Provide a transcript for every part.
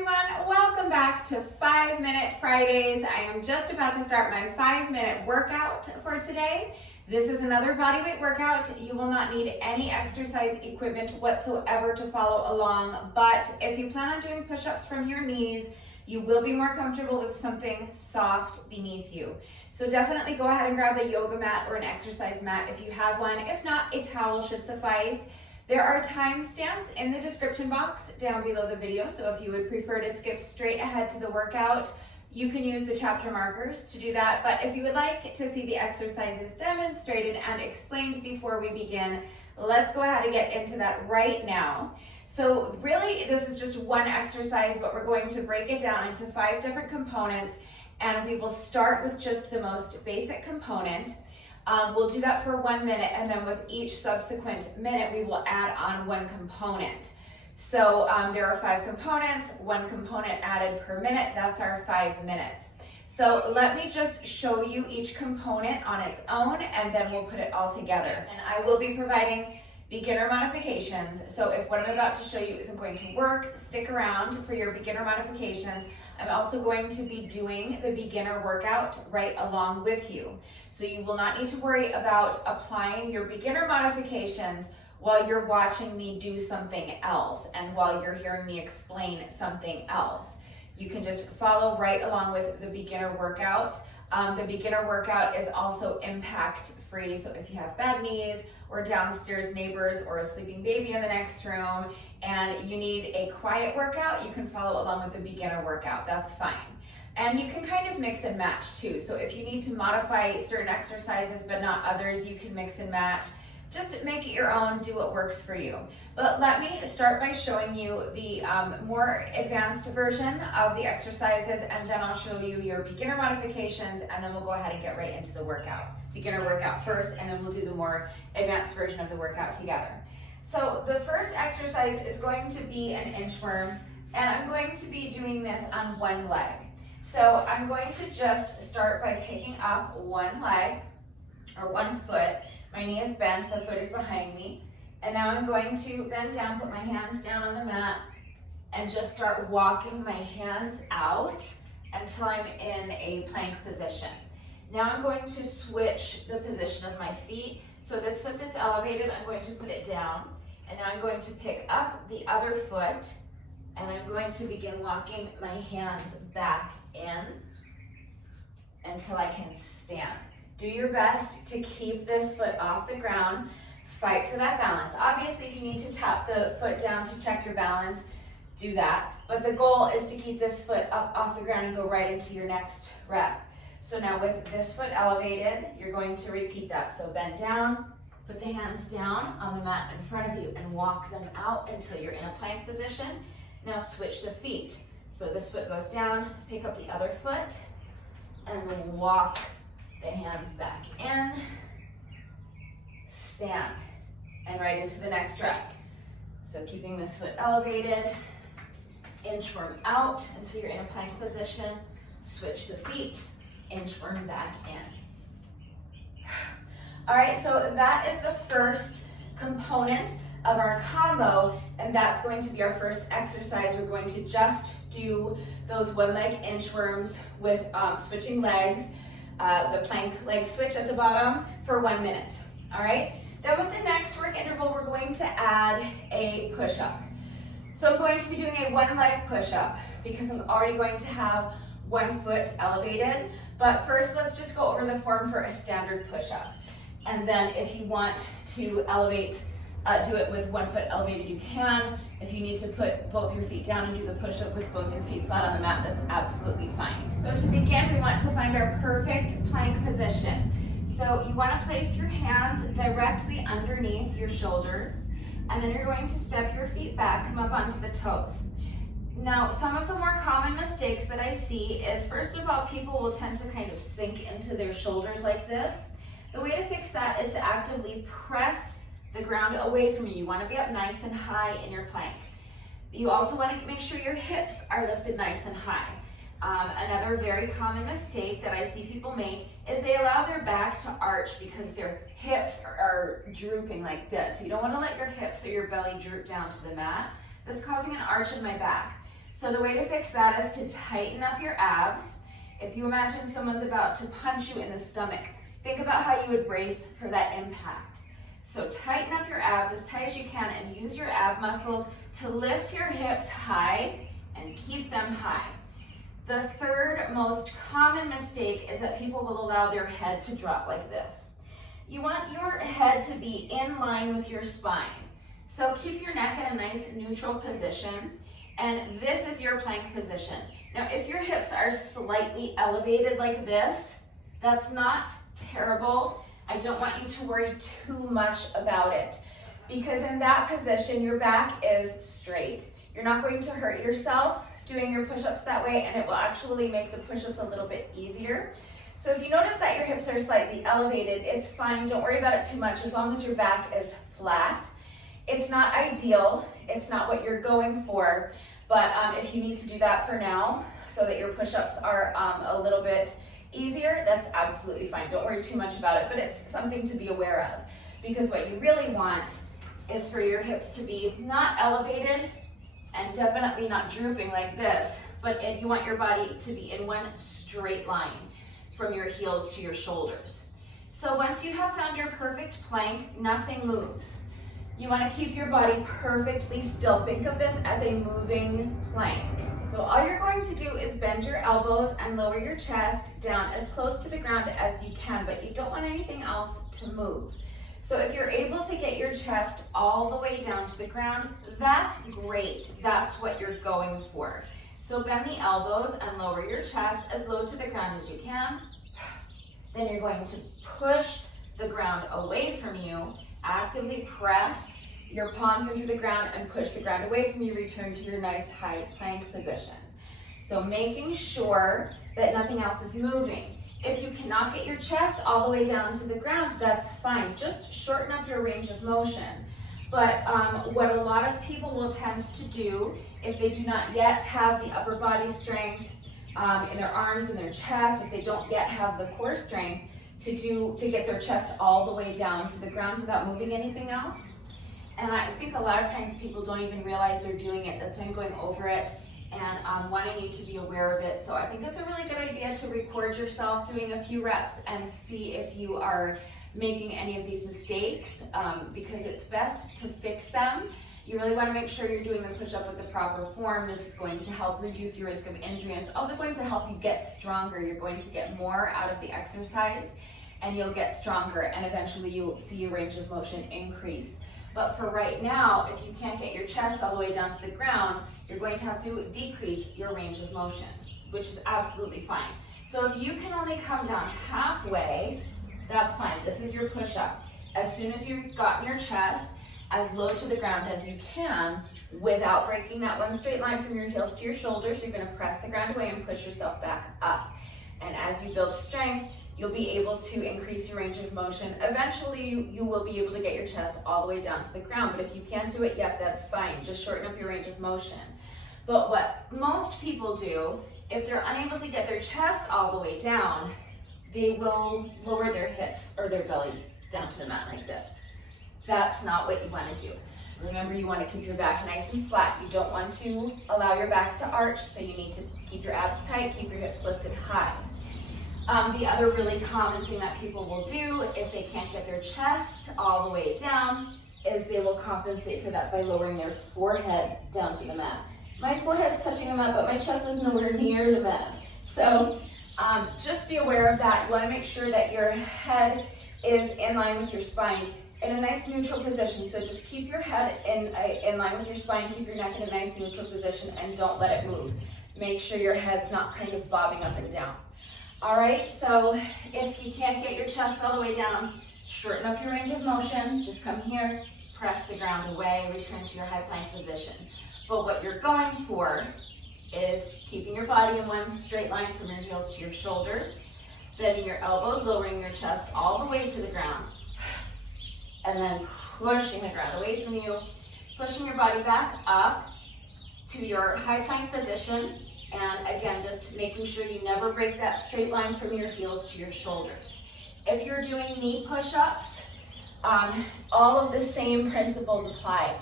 everyone, welcome back to 5-Minute Fridays. I am just about to start my 5-minute workout for today. This is another bodyweight workout. You will not need any exercise equipment whatsoever to follow along, but if you plan on doing push-ups from your knees, you will be more comfortable with something soft beneath you. So definitely go ahead and grab a yoga mat or an exercise mat if you have one. If not, a towel should suffice. There are timestamps in the description box down below the video, so if you would prefer to skip straight ahead to the workout, you can use the chapter markers to do that. But if you would like to see the exercises demonstrated and explained before we begin, let's go ahead and get into that right now. So really, this is just one exercise, but we're going to break it down into 5 different components, and we will start with just the most basic component. We'll do that for 1 minute, and then with each subsequent minute, we will add on 1 component. So there are 5 components, 1 component added per minute. That's our 5 minutes. So let me just show you each component on its own, and then we'll put it all together. And I will be providing beginner modifications. So if what I'm about to show you isn't going to work, stick around for your beginner modifications. I'm also going to be doing the beginner workout right along with you. So you will not need to worry about applying your beginner modifications while you're watching me do something else and while you're hearing me explain something else. You can just follow right along with the beginner workout. The beginner workout is also impact-free, so if you have bad knees or downstairs neighbors or a sleeping baby in the next room and you need a quiet workout, you can follow along with the beginner workout. That's fine. And you can kind of mix and match too. So if you need to modify certain exercises but not others, you can mix and match. Just make it your own, do what works for you. But let me start by showing you the more advanced version of the exercises, and then I'll show you your beginner modifications, and then we'll go ahead and get right into the workout. Beginner workout first, and then we'll do the more advanced version of the workout together. So the first exercise is going to be an inchworm, and I'm going to be doing this on 1 leg. So I'm going to just start by picking up 1 leg, or 1 foot. My knee is bent, the foot is behind me. And now I'm going to bend down, put my hands down on the mat, and just start walking my hands out until I'm in a plank position. Now I'm going to switch the position of my feet. So this foot that's elevated, I'm going to put it down. And now I'm going to pick up the other foot, and I'm going to begin walking my hands back in until I can stand. Do your best to keep this foot off the ground. Fight for that balance. Obviously, if you need to tap the foot down to check your balance, do that. But the goal is to keep this foot up off the ground and go right into your next rep. So now with this foot elevated, you're going to repeat that. So bend down, put the hands down on the mat in front of you and walk them out until you're in a plank position. Now switch the feet. So this foot goes down, pick up the other foot, and then walk the hands back in, stand, and right into the next rep. So keeping this foot elevated, inchworm out until you're in a plank position, switch the feet, inchworm back in. All right, so that is the first component of our combo, and that's going to be our first exercise. We're going to just do those 1 leg inchworms with switching legs. The plank leg switch at the bottom for 1 minute, all right? Then with the next work interval, we're going to add a push-up. So I'm going to be doing a 1 leg push-up because I'm already going to have 1 foot elevated. But first, let's just go over the form for a standard push-up. And then if you want to elevate, do it with 1 foot elevated, you can. If you need to put both your feet down and do the push-up with both your feet flat on the mat, that's absolutely fine. So to begin, we want to find our perfect plank position. So you want to place your hands directly underneath your shoulders, and then you're going to step your feet back, come up onto the toes. Now, some of the more common mistakes that I see is, first of all, people will tend to kind of sink into their shoulders like this. The way to fix that is to actively press the ground away from you. You want to be up nice and high in your plank. You also want to make sure your hips are lifted nice and high. Another very common mistake that I see people make is they allow their back to arch because their hips are drooping like this. You don't want to let your hips or your belly droop down to the mat. That's causing an arch in my back. So the way to fix that is to tighten up your abs. If you imagine someone's about to punch you in the stomach, think about how you would brace for that impact. So tighten up your abs as tight as you can and use your ab muscles to lift your hips high and keep them high. The third most common mistake is that people will allow their head to drop like this. You want your head to be in line with your spine. So keep your neck in a nice neutral position, and this is your plank position. Now, if your hips are slightly elevated like this, that's not terrible. I don't want you to worry too much about it, because in that position, your back is straight. You're not going to hurt yourself doing your push-ups that way, and it will actually make the push-ups a little bit easier. So if you notice that your hips are slightly elevated, it's fine. Don't worry about it too much as long as your back is flat. It's not ideal. It's not what you're going for, but if you need to do that for now so that your push-ups are a little bit easier, that's absolutely fine. Don't worry too much about it, but it's something to be aware of, because what you really want is for your hips to be not elevated and definitely not drooping like this, but you want your body to be in one straight line from your heels to your shoulders. So once you have found your perfect plank, nothing moves. You want to keep your body perfectly still. Think of this as a moving plank. So all you're going to do is bend your elbows and lower your chest down as close to the ground as you can, but you don't want anything else to move. So if you're able to get your chest all the way down to the ground, that's great. That's what you're going for. So bend the elbows and lower your chest as low to the ground as you can. Then you're going to push the ground away from you. Actively press your palms into the ground and push the ground away from you. Return to your nice high plank position. So making sure that nothing else is moving. If you cannot get your chest all the way down to the ground, that's fine. Just shorten up your range of motion. But what a lot of people will tend to do, if they do not yet have the upper body strength in their arms and their chest, if they don't yet have the core strength to get their chest all the way down to the ground without moving anything else. And I think a lot of times people don't even realize they're doing it. That's why I'm going over it and wanting you to be aware of it. So I think it's a really good idea to record yourself doing a few reps and see if you are making any of these mistakes, because it's best to fix them. You really want to make sure you're doing the push-up with the proper form. This is going to help reduce your risk of injury, and it's also going to help you get stronger. You're going to get more out of the exercise, and you'll get stronger, and eventually you'll see your range of motion increase. But for right now, if you can't get your chest all the way down to the ground, you're going to have to decrease your range of motion, which is absolutely fine. So if you can only come down halfway, that's fine. This is your push-up. As soon as you've gotten your chest as low to the ground as you can, without breaking that one straight line from your heels to your shoulders, you're going to press the ground away and push yourself back up. And as you build strength, you'll be able to increase your range of motion. Eventually, you will be able to get your chest all the way down to the ground, but if you can't do it yet, that's fine. Just shorten up your range of motion. But what most people do, if they're unable to get their chest all the way down, they will lower their hips or their belly down to the mat like this. That's not what you want to do. Remember, you want to keep your back nice and flat. You don't want to allow your back to arch, so you need to keep your abs tight, keep your hips lifted high. The other really common thing that people will do if they can't get their chest all the way down is they will compensate for that by lowering their forehead down to the mat. My forehead's touching the mat, but my chest is nowhere near the mat. So just be aware of that. You want to make sure that your head is in line with your spine in a nice neutral position. So just keep your head in line with your spine, keep your neck in a nice neutral position, and don't let it move. Make sure your head's not kind of bobbing up and down. All right, so if you can't get your chest all the way down, shorten up your range of motion. Just come here, press the ground away, return to your high plank position. But what you're going for is keeping your body in one straight line from your heels to your shoulders, bending your elbows, lowering your chest all the way to the ground, and then pushing the ground away from you, pushing your body back up to your high plank position. And again, just making sure you never break that straight line from your heels to your shoulders. If you're doing knee push-ups, all of the same principles apply.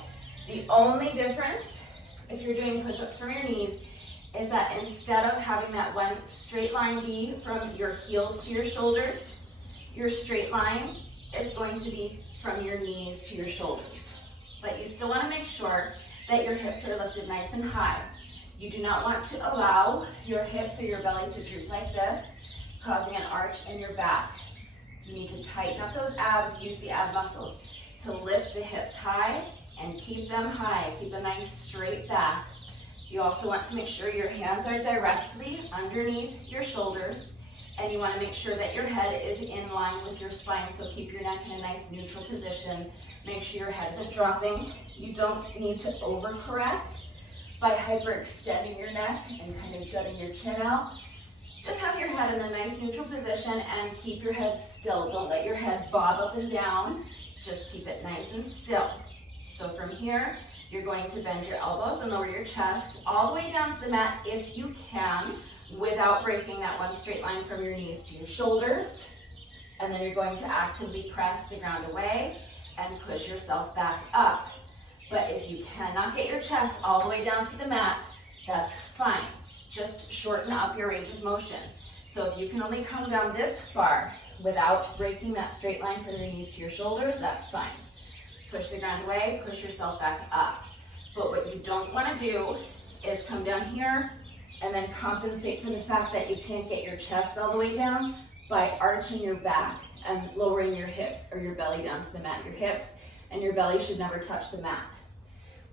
The only difference, if you're doing push-ups from your knees, is that instead of having that one straight line be from your heels to your shoulders, your straight line is going to be from your knees to your shoulders. But you still want to make sure that your hips are lifted nice and high. You do not want to allow your hips or your belly to droop like this, causing an arch in your back. You need to tighten up those abs, use the ab muscles to lift the hips high and keep them high. Keep a nice straight back. You also want to make sure your hands are directly underneath your shoulders, and you want to make sure that your head is in line with your spine, so keep your neck in a nice neutral position. Make sure your head isn't dropping. You don't need to overcorrect by hyperextending your neck and kind of jutting your chin out. Just have your head in a nice neutral position and keep your head still. Don't let your head bob up and down. Just keep it nice and still. So from here, you're going to bend your elbows and lower your chest all the way down to the mat if you can, without breaking that one straight line from your knees to your shoulders. And then you're going to actively press the ground away and push yourself back up. But if you cannot get your chest all the way down to the mat, that's fine. Just shorten up your range of motion. So if you can only come down this far without breaking that straight line from your knees to your shoulders, that's fine. Push the ground away, push yourself back up. But what you don't want to do is come down here and then compensate for the fact that you can't get your chest all the way down by arching your back and lowering your hips or your belly down to the mat. Your hips and your belly should never touch the mat.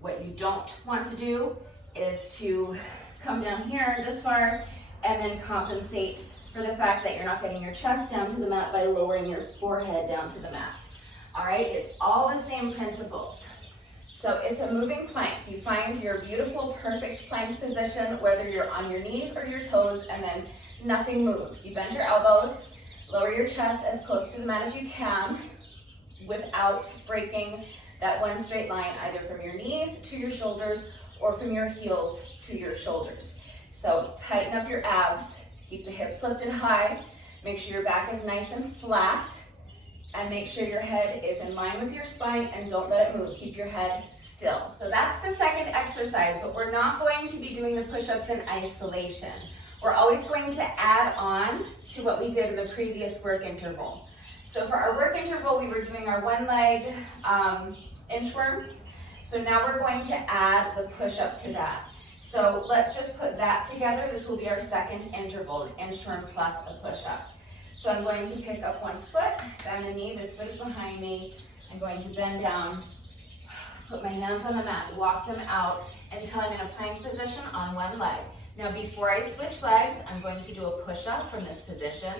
What you don't want to do is to come down here this far and then compensate for the fact that you're not getting your chest down to the mat by lowering your forehead down to the mat. All right, it's all the same principles. So it's a moving plank. You find your beautiful, perfect plank position, whether you're on your knees or your toes, and then nothing moves. You bend your elbows, lower your chest as close to the mat as you can without breaking that one straight line, either from your knees to your shoulders or from your heels to your shoulders. So tighten up your abs, keep the hips lifted high, make sure your back is nice and flat, and make sure your head is in line with your spine and don't let it move. Keep your head still. So that's the second exercise, but we're not going to be doing the push-ups in isolation. We're always going to add on to what we did in the previous work interval. So for our work interval, we were doing our one leg inchworms. So now we're going to add the push-up to that. So let's just put that together. This will be our second interval, inchworm plus a push-up. So I'm going to pick up one foot, bend the knee, this foot is behind me. I'm going to bend down, put my hands on the mat, walk them out until I'm in a plank position on one leg. Now before I switch legs, I'm going to do a push-up from this position.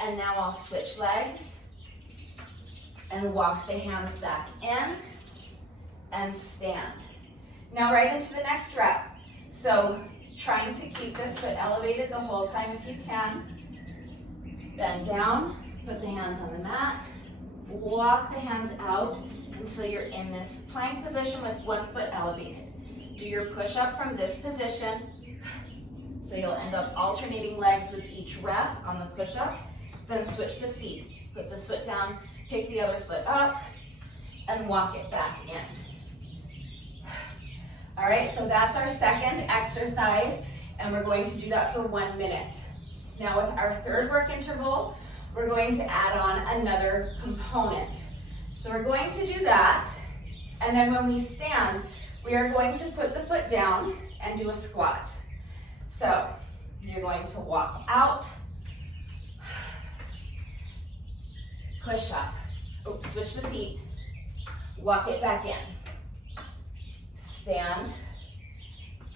And now I'll switch legs and walk the hands back in and stand. Now right into the next rep. So trying to keep this foot elevated the whole time if you can. Bend down, put the hands on the mat, walk the hands out until you're in this plank position with one foot elevated. Do your push-up from this position. So you'll end up alternating legs with each rep on the push-up. Then switch the feet. Put this foot down, pick the other foot up, and walk it back in. All right, so that's our second exercise, and we're going to do that for 1 minute. Now with our third work interval, we're going to add on another component. So we're going to do that, and then when we stand, we are going to put the foot down and do a squat. So you're going to walk out, push up, switch the feet, walk it back in. Stand,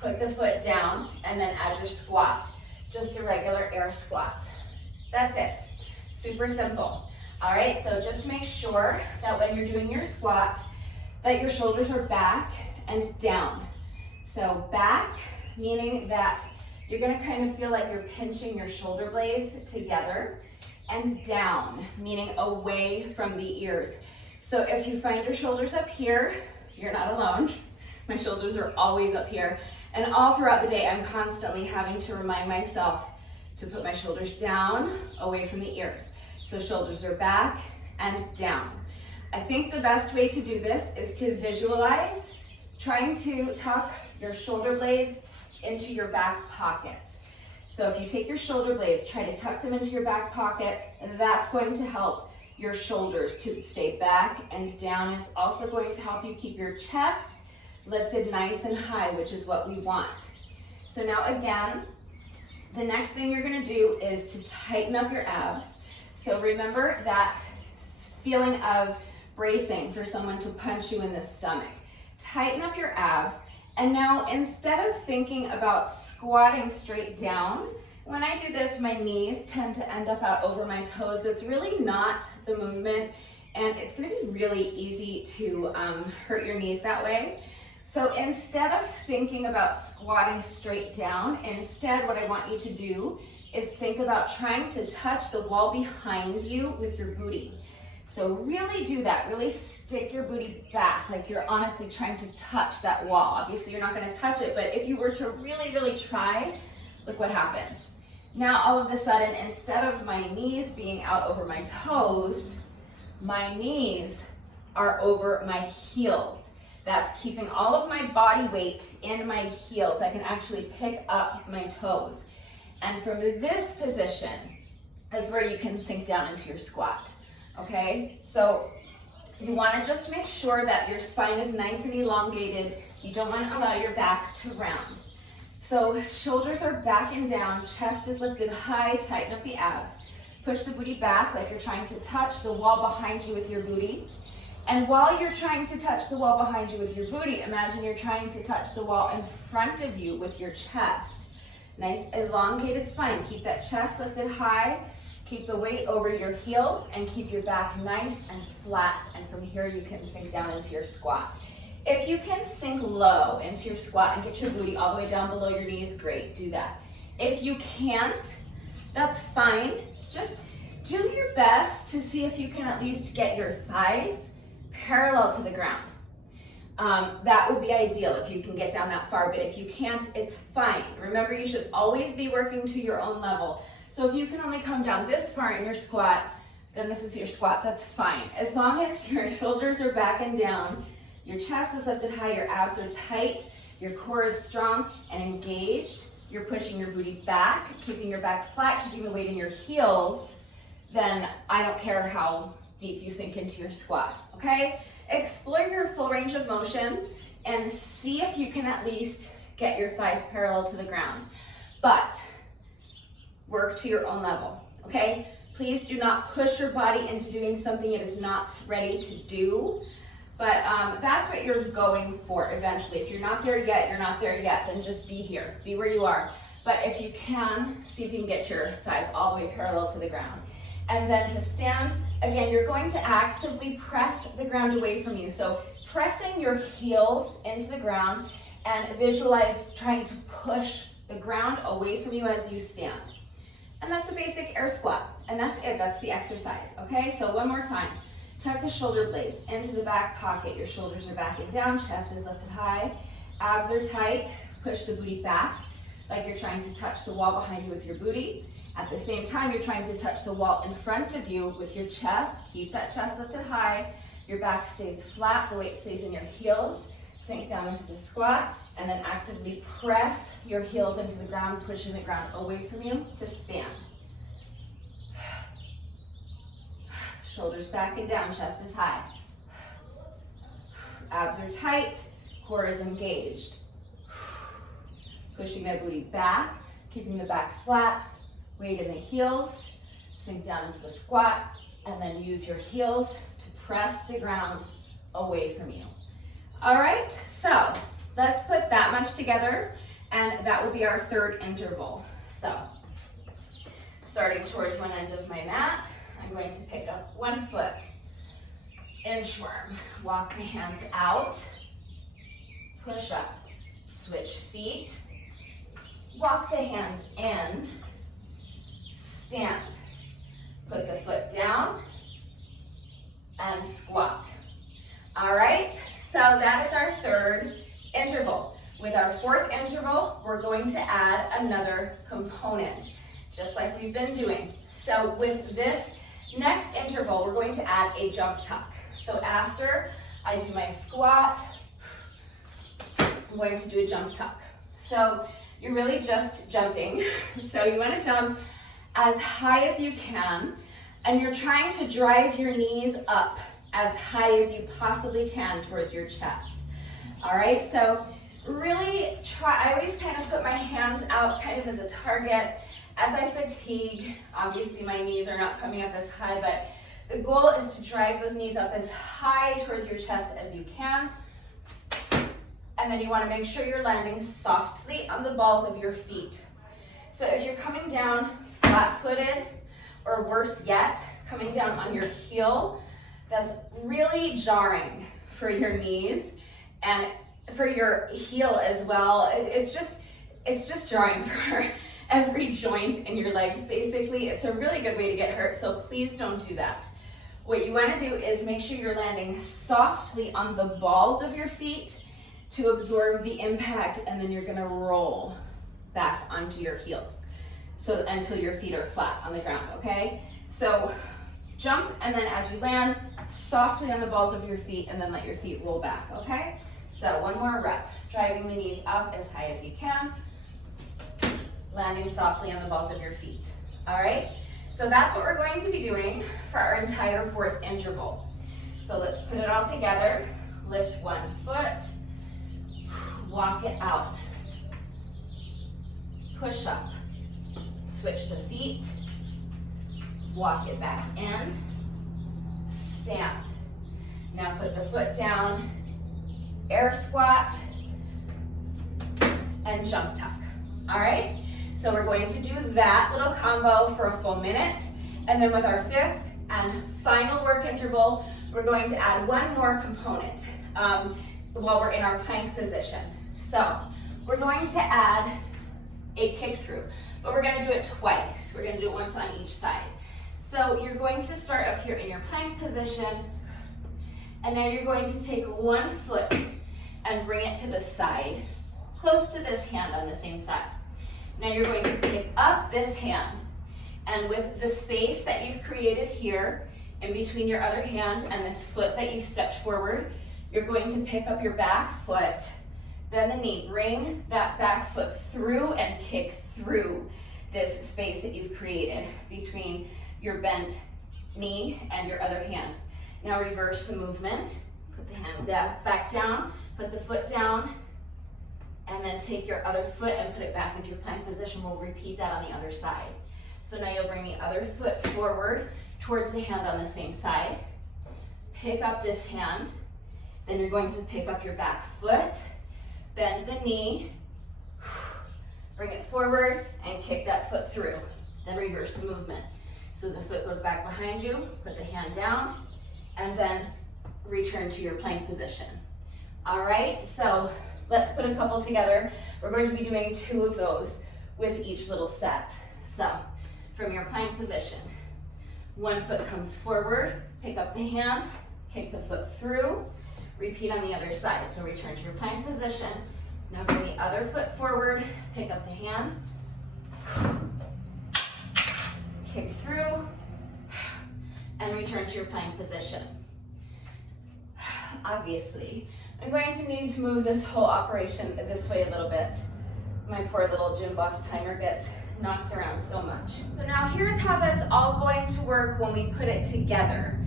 put the foot down, and then add your squat. Just a regular air squat. That's it. Super simple. All right, so just make sure that when you're doing your squat, that your shoulders are back and down. So back, meaning that you're gonna kind of feel like you're pinching your shoulder blades together, and down, meaning away from the ears. So if you find your shoulders up here, you're not alone. My shoulders are always up here. And all throughout the day, I'm constantly having to remind myself to put my shoulders down, away from the ears. So shoulders are back and down. I think the best way to do this is to visualize trying to tuck your shoulder blades into your back pockets. So if you take your shoulder blades, try to tuck them into your back pockets, and that's going to help your shoulders to stay back and down. It's also going to help you keep your chest lifted nice and high, which is what we want. So now again, the next thing you're gonna do is to tighten up your abs. So remember that feeling of bracing for someone to punch you in the stomach. Tighten up your abs. And now instead of thinking about squatting straight down, when I do this, my knees tend to end up out over my toes. That's really not the movement, and it's gonna be really easy to hurt your knees that way. So instead of thinking about squatting straight down, instead what I want you to do is think about trying to touch the wall behind you with your booty. So really do that, really stick your booty back like you're honestly trying to touch that wall. Obviously you're not gonna touch it, but if you were to really, really try, look what happens. Now all of a sudden, instead of my knees being out over my toes, my knees are over my heels. That's keeping all of my body weight in my heels. I can actually pick up my toes. And from this position is where you can sink down into your squat. Okay, so you want to just make sure that your spine is nice and elongated. You don't want to allow your back to round. So shoulders are back and down, chest is lifted high, tighten up the abs. Push the booty back like you're trying to touch the wall behind you with your booty. And while you're trying to touch the wall behind you with your booty, imagine you're trying to touch the wall in front of you with your chest. Nice elongated spine. Keep that chest lifted high. Keep the weight over your heels and keep your back nice and flat. And from here you can sink down into your squat. If you can sink low into your squat and get your booty all the way down below your knees, great, do that. If you can't, that's fine. Just do your best to see if you can at least get your thighs parallel to the ground. That would be ideal if you can get down that far, but if you can't, it's fine. Remember, you should always be working to your own level. So if you can only come down this far in your squat, then this is your squat, that's fine. As long as your shoulders are back and down, your chest is lifted high, your abs are tight, your core is strong and engaged, you're pushing your booty back, keeping your back flat, keeping the weight in your heels, then I don't care how deep you sink into your squat, okay? Explore your full range of motion and see if you can at least get your thighs parallel to the ground. But work to your own level, okay? Please do not push your body into doing something it is not ready to do. But that's what you're going for eventually. If you're not there yet, you're not there yet, then just be here, be where you are. But if you can, see if you can get your thighs all the way parallel to the ground. And then to stand, again, you're going to actively press the ground away from you. So pressing your heels into the ground and visualize trying to push the ground away from you as you stand. And that's a basic air squat, and that's it, that's the exercise, okay? So one more time. Tuck the shoulder blades into the back pocket. Your shoulders are back and down, chest is lifted high, abs are tight. Push the booty back like you're trying to touch the wall behind you with your booty. At the same time, you're trying to touch the wall in front of you with your chest. Keep that chest lifted high. Your back stays flat, the weight stays in your heels. Sink down into the squat, and then actively press your heels into the ground, pushing the ground away from you to stand. Shoulders back and down, chest is high. Abs are tight, core is engaged. Pushing that booty back, keeping the back flat, weight in the heels, sink down into the squat, and then use your heels to press the ground away from you. All right, so let's put that much together, and that will be our third interval. So, starting towards one end of my mat, I'm going to pick up 1 foot, inchworm, walk the hands out, push up, switch feet, walk the hands in, stand, put the foot down, and squat. All right, so that is our third interval. With our fourth interval, we're going to add another component, just like we've been doing. So with this next interval, we're going to add a jump tuck. So after I do my squat, I'm going to do a jump tuck. So you're really just jumping. So you want to jump as high as you can, and you're trying to drive your knees up as high as you possibly can towards your chest. All right, so really try, I always kind of put my hands out kind of as a target. As I fatigue, obviously my knees are not coming up as high, but the goal is to drive those knees up as high towards your chest as you can. And then you want to make sure you're landing softly on the balls of your feet. So if you're coming down flat-footed, or worse yet, coming down on your heel, that's really jarring for your knees and for your heel as well. It's just jarring for every joint in your legs, basically. It's a really good way to get hurt, so please don't do that. What you want to do is make sure you're landing softly on the balls of your feet to absorb the impact, and then you're going to roll back onto your heels, so until your feet are flat on the ground, okay? So jump, and then as you land, softly on the balls of your feet, and then let your feet roll back, okay? So one more rep, driving the knees up as high as you can, landing softly on the balls of your feet, all right? So that's what we're going to be doing for our entire fourth interval. So let's put it all together. Lift one foot, walk it out, push up, switch the feet, walk it back in, stand. Now put the foot down, air squat, and jump tuck, all right? So we're going to do that little combo for a full minute, and then with our fifth and final work interval, we're going to add one more component while we're in our plank position. So we're going to add a kick through, but we're gonna do it twice. We're gonna do it once on each side. So you're going to start up here in your plank position, and now you're going to take one foot and bring it to the side, close to this hand on the same side. Now you're going to pick up this hand, and with the space that you've created here in between your other hand and this foot that you've stepped forward, you're going to pick up your back foot, bend the knee, bring that back foot through and kick through this space that you've created between your bent knee and your other hand. Now reverse the movement, put the hand back down, put the foot down, and then take your other foot and put it back into your plank position. We'll repeat that on the other side. So now you'll bring the other foot forward towards the hand on the same side. Pick up this hand. Then you're going to pick up your back foot, bend the knee, bring it forward, and kick that foot through. Then reverse the movement. So the foot goes back behind you, put the hand down, and then return to your plank position. All right, so let's put a couple together. We're going to be doing 2 of those with each little set. So from your plank position, one foot comes forward, pick up the hand, kick the foot through, repeat on the other side. So return to your plank position. Now bring the other foot forward, pick up the hand, kick through, and return to your plank position. Obviously, I'm going to need to move this whole operation this way a little bit. My poor little gym boss timer gets knocked around so much. So now here's how that's all going to work when we put it together.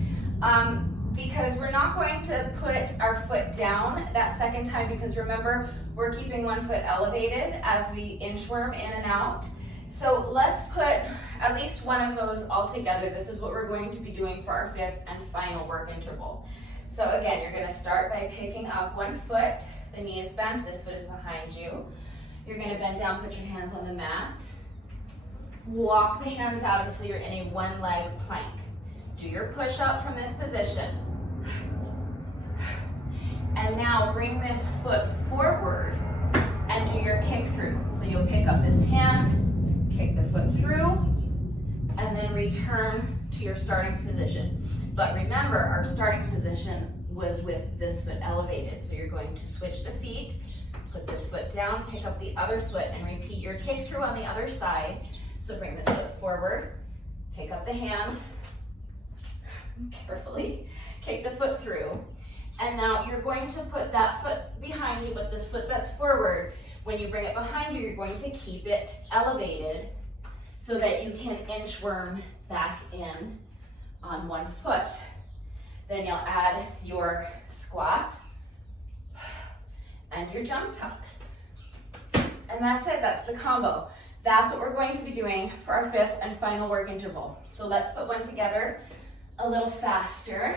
Because we're not going to put our foot down that second time, because remember, we're keeping one foot elevated as we inchworm in and out. So let's put at least one of those all together. This is what we're going to be doing for our fifth and final work interval. So again, you're going to start by picking up one foot. The knee is bent, this foot is behind you. You're going to bend down, put your hands on the mat. Walk the hands out until you're in a one-leg plank. Do your push-up from this position. And now bring this foot forward and do your kick through. So you'll pick up this hand, kick the foot through, and then return to your starting position. But remember, our starting position was with this foot elevated. So you're going to switch the feet, put this foot down, pick up the other foot, and repeat your kick through on the other side. So bring this foot forward, pick up the hand, carefully kick the foot through, And now you're going to put that foot behind you, but this foot that's forward, when you bring it behind you, you're going to keep it elevated so that you can inchworm back in on one foot. Then you'll add your squat and your jump tuck. And that's it, that's the combo. That's what we're going to be doing for our 5th and final work interval. So let's put one together a little faster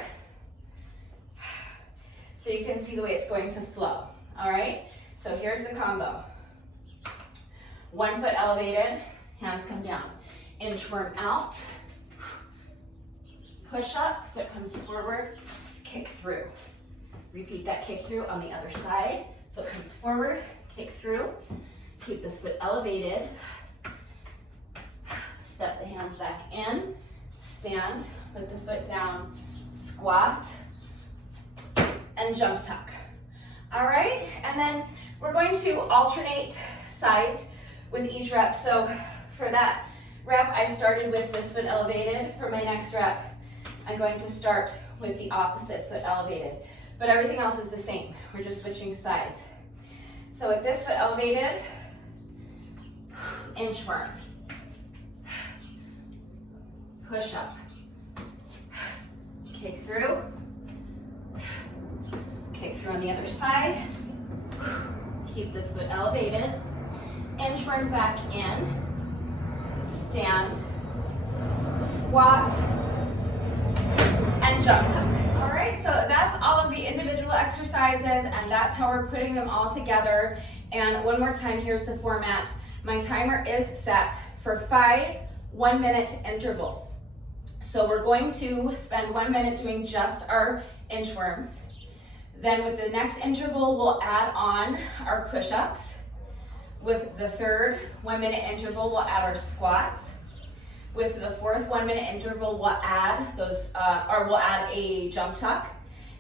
so you can see the way it's going to flow, all right? So here's the combo. 1 foot elevated, hands come down. Inchworm out, push up, foot comes forward, kick through. Repeat that kick through on the other side. Foot comes forward, kick through. Keep this foot elevated. Step the hands back in, stand, put the foot down, squat, and jump tuck. All right, and then we're going to alternate sides with each rep. So for that rep, I started with this foot elevated. For my next rep, I'm going to start with the opposite foot elevated. But everything else is the same. We're just switching sides. So with this foot elevated, inchworm, push up, kick through on the other side, keep this foot elevated, inchworm back in, stand, squat, and jump tuck. All right, so that's all of the individual exercises, and that's how we're putting them all together. And one more time, here's the format. My timer is set for 5 1-minute intervals. So we're going to spend 1 minute doing just our inchworms. Then with the next interval, we'll add on our push-ups. With the third 1-minute interval, we'll add our squats. With the fourth 1-minute interval, we'll add we'll add a jump tuck.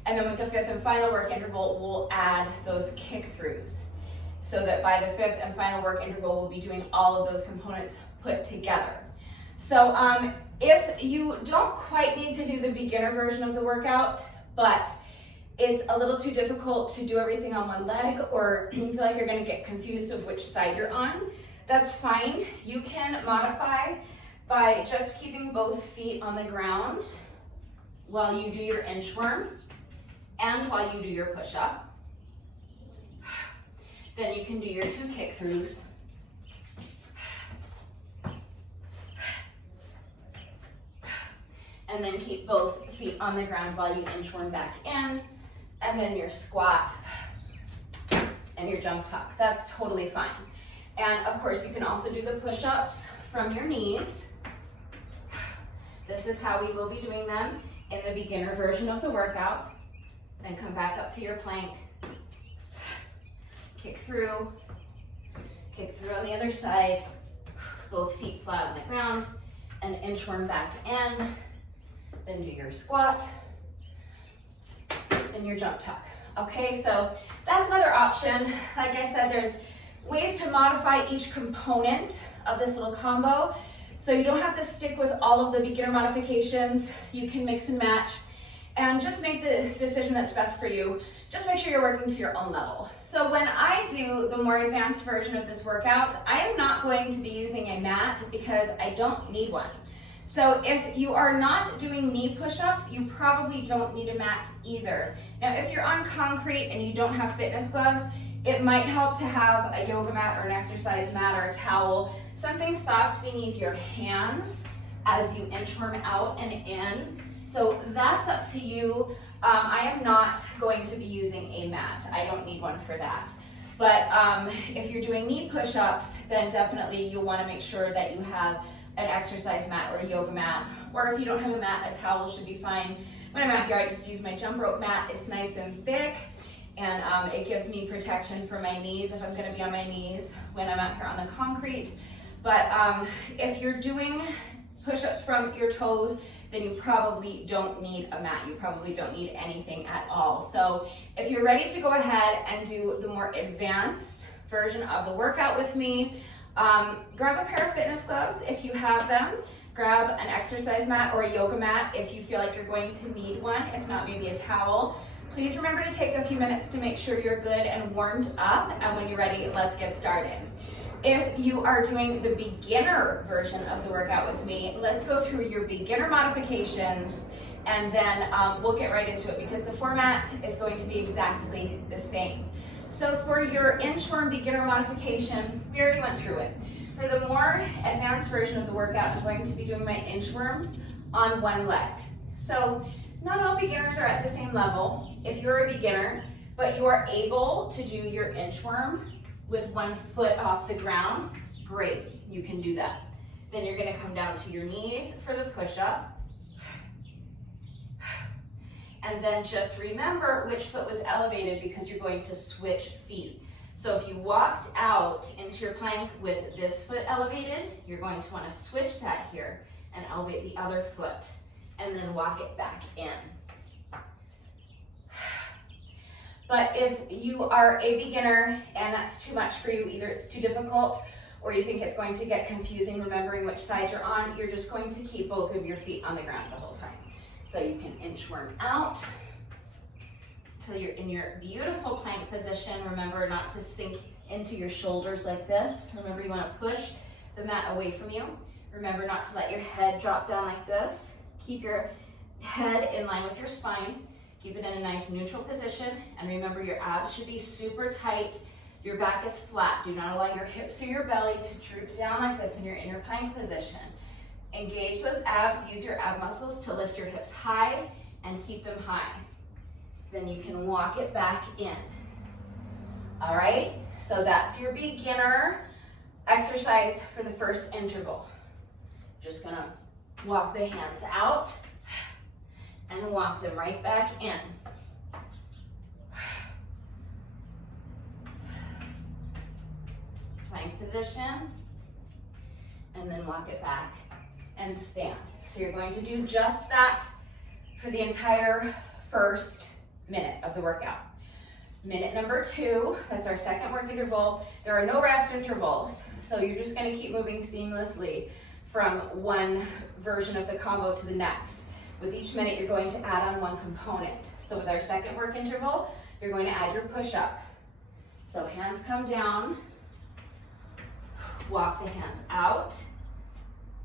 And then with the 5th and final work interval, we'll add those kick throughs. So that by the 5th and final work interval, we'll be doing all of those components put together. So if you don't quite need to do the beginner version of the workout, but it's a little too difficult to do everything on one leg, or you feel like you're gonna get confused of which side you're on, that's fine. You can modify by just keeping both feet on the ground while you do your inchworm and while you do your push-up. Then you can do your 2 kick throughs. And then keep both feet on the ground while you inchworm back in, and then your squat and your jump tuck. That's totally fine. And of course, you can also do the push-ups from your knees. This is how we will be doing them in the beginner version of the workout. Then come back up to your plank. Kick through on the other side, both feet flat on the ground, and inchworm back in. Then do your squat and your jump tuck. Okay, so that's another option. Like I said, there's ways to modify each component of this little combo. So you don't have to stick with all of the beginner modifications. You can mix and match and just make the decision that's best for you. Just make sure you're working to your own level. So when I do the more advanced version of this workout, I am not going to be using a mat because I don't need one. So if you are not doing knee push-ups, you probably don't need a mat either. Now, if you're on concrete and you don't have fitness gloves, it might help to have a yoga mat or an exercise mat or a towel, something soft beneath your hands as you inchworm out and in. So that's up to you. I am not going to be using a mat. I don't need one for that. But if you're doing knee push-ups, then definitely you'll want to make sure that you have an exercise mat or a yoga mat, or if you don't have a mat, a towel should be fine. When I'm out here, I just use my jump rope mat. It's nice and thick, and it gives me protection for my knees if I'm gonna be on my knees when I'm out here on the concrete. But if you're doing push-ups from your toes, then you probably don't need a mat. You probably don't need anything at all. So if you're ready to go ahead and do the more advanced version of the workout with me, grab a pair of fitness gloves if you have them. Grab an exercise mat or a yoga mat if you feel like you're going to need one. If not, maybe a towel. Please remember to take a few minutes to make sure you're good and warmed up, and when you're ready, let's get started. If you are doing the beginner version of the workout with me, let's go through your beginner modifications, and then we'll get right into it because the format is going to be exactly the same. So for your inchworm beginner modification, we already went through it. For the more advanced version of the workout, I'm going to be doing my inchworms on one leg. So not all beginners are at the same level. If you're a beginner, but you are able to do your inchworm with 1 foot off the ground, great, you can do that. Then you're gonna come down to your knees for the push-up. And then just remember which foot was elevated because you're going to switch feet. So if you walked out into your plank with this foot elevated, you're going to want to switch that here and elevate the other foot and then walk it back in. But if you are a beginner and that's too much for you, either it's too difficult or you think it's going to get confusing remembering which side you're on, you're just going to keep both of your feet on the ground the whole time. So you can inchworm out till you're in your beautiful plank position. Remember not to sink into your shoulders like this. Remember you want to push the mat away from you. Remember not to let your head drop down like this. Keep your head in line with your spine. Keep it in a nice neutral position. And remember your abs should be super tight. Your back is flat. Do not allow your hips or your belly to droop down like this when you're in your plank position. Engage those abs, use your ab muscles to lift your hips high and keep them high. Then you can walk it back in. All right, so that's your beginner exercise for the first interval. Just gonna walk the hands out and walk them right back in. Plank position, and then walk it back and stand. So you're going to do just that for the entire first minute of the workout. Minute number 2, that's our second work interval. There are no rest intervals, so you're just going to keep moving seamlessly from one version of the combo to the next. With each minute, you're going to add on one component. So with our second work interval, you're going to add your push-up. So hands come down, walk the hands out,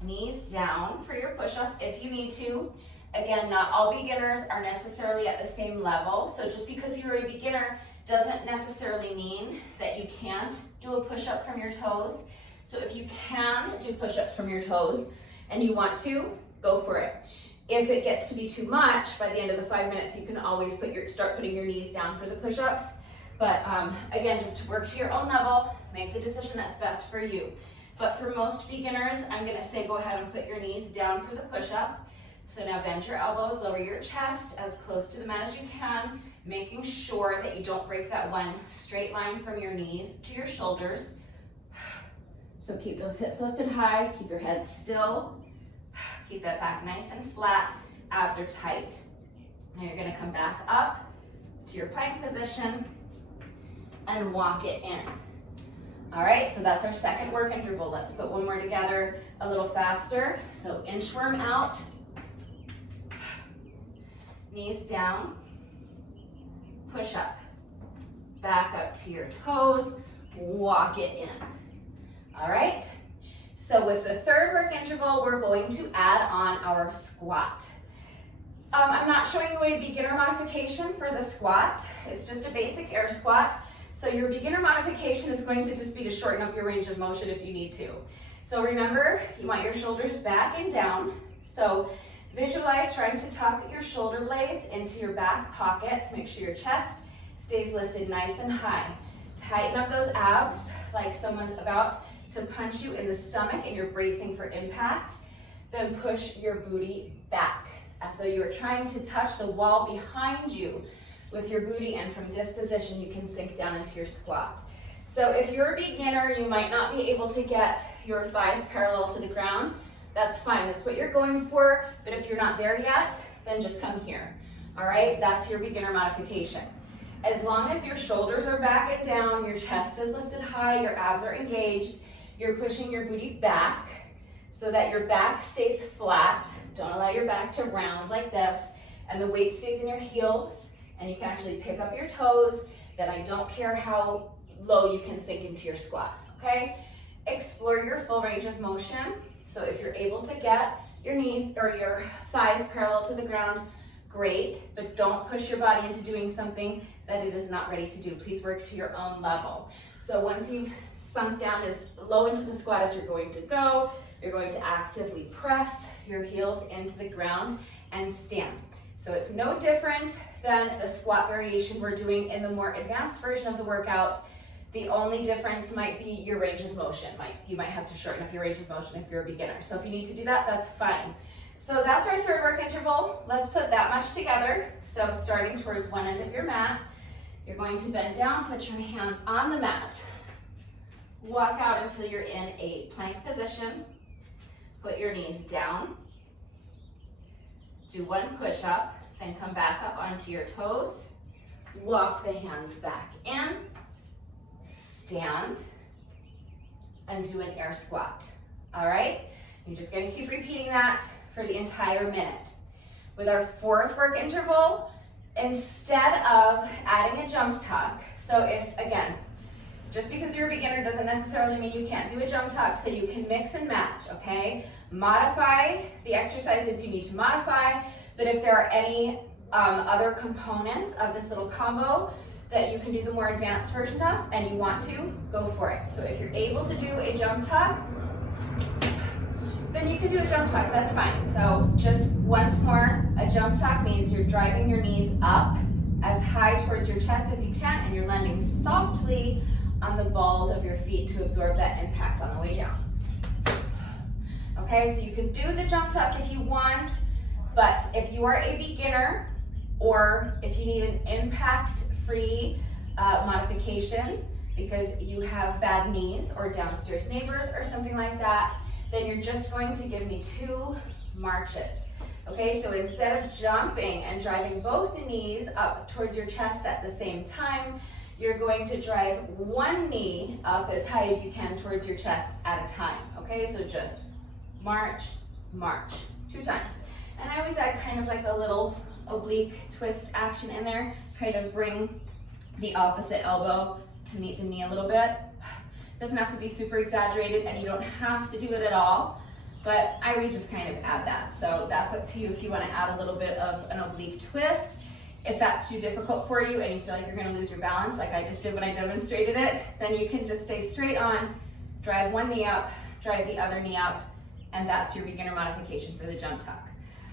knees down for your push-up if you need to. Again, not all beginners are necessarily at the same level, so just because you're a beginner doesn't necessarily mean that you can't do a push-up from your toes. So if you can do push-ups from your toes and you want to, go for it. If it gets to be too much, by the end of the 5 minutes, you can always start putting your knees down for the push-ups. But again, just to work to your own level, make the decision that's best for you. But for most beginners, I'm gonna say go ahead and put your knees down for the push-up. So now bend your elbows, lower your chest as close to the mat as you can, making sure that you don't break that one straight line from your knees to your shoulders. So keep those hips lifted high, keep your head still, keep that back nice and flat, abs are tight. Now you're gonna come back up to your plank position and walk it in. All right, so that's our second work interval. Let's put one more together a little faster. So inchworm out, knees down, push up, back up to your toes, walk it in. All right, so with the third work interval, we're going to add on our squat. I'm not showing you a beginner modification for the squat. It's just a basic air squat. So your beginner modification is going to just be to shorten up your range of motion if you need to. So remember, you want your shoulders back and down. So visualize trying to tuck your shoulder blades into your back pockets. Make sure your chest stays lifted nice and high. Tighten up those abs like someone's about to punch you in the stomach and you're bracing for impact. Then push your booty back as though you are trying to touch the wall behind you with your booty, and from this position you can sink down into your squat. So if you're a beginner, you might not be able to get your thighs parallel to the ground. That's fine, that's what you're going for, but if you're not there yet, then just come here. All right, that's your beginner modification. As long as your shoulders are back and down, your chest is lifted high, your abs are engaged, you're pushing your booty back so that your back stays flat. Don't allow your back to round like this, and the weight stays in your heels, And you can actually pick up your toes, then I don't care how low you can sink into your squat, okay? Explore your full range of motion. So if you're able to get your knees or your thighs parallel to the ground, great, but don't push your body into doing something that it is not ready to do. Please work to your own level. So once you've sunk down as low into the squat as you're going to go, you're going to actively press your heels into the ground and stand. So it's no different than the squat variation we're doing in the more advanced version of the workout. The only difference might be your range of motion. You might have to shorten up your range of motion if you're a beginner. So if you need to do that, that's fine. So that's our third work interval. Let's put that much together. So starting towards one end of your mat, you're going to bend down, put your hands on the mat. Walk out until you're in a plank position. Put your knees down. Do one push-up, then come back up onto your toes. Walk the hands back in. Stand. And do an air squat. All right? You're just going to keep repeating that for the entire minute. With our fourth work interval, instead of adding a jump tuck, so if, again, just because you're a beginner doesn't necessarily mean you can't do a jump tuck, so you can mix and match, okay? Modify the exercises you need to modify, but if there are any other components of this little combo that you can do the more advanced version of and you want to, go for it. So if you're able to do a jump tuck, then you can do a jump tuck, that's fine. So just once more, a jump tuck means you're driving your knees up as high towards your chest as you can, and you're landing softly on the balls of your feet to absorb that impact on the way down. Okay, so you can do the jump tuck if you want, but if you are a beginner or if you need an impact-free modification because you have bad knees or downstairs neighbors or something like that, then you're just going to give me 2 marches. Okay, so instead of jumping and driving both the knees up towards your chest at the same time, you're going to drive one knee up as high as you can towards your chest at a time. Okay, so just march, march, 2 times. And I always add kind of like a little oblique twist action in there, kind of bring the opposite elbow to meet the knee a little bit. Doesn't have to be super exaggerated, and you don't have to do it at all, but I always just kind of add that. So that's up to you if you want to add a little bit of an oblique twist. If that's too difficult for you and you feel like you're going to lose your balance like I just did when I demonstrated it, then you can just stay straight on, drive one knee up, drive the other knee up, and that's your beginner modification for the jump tuck.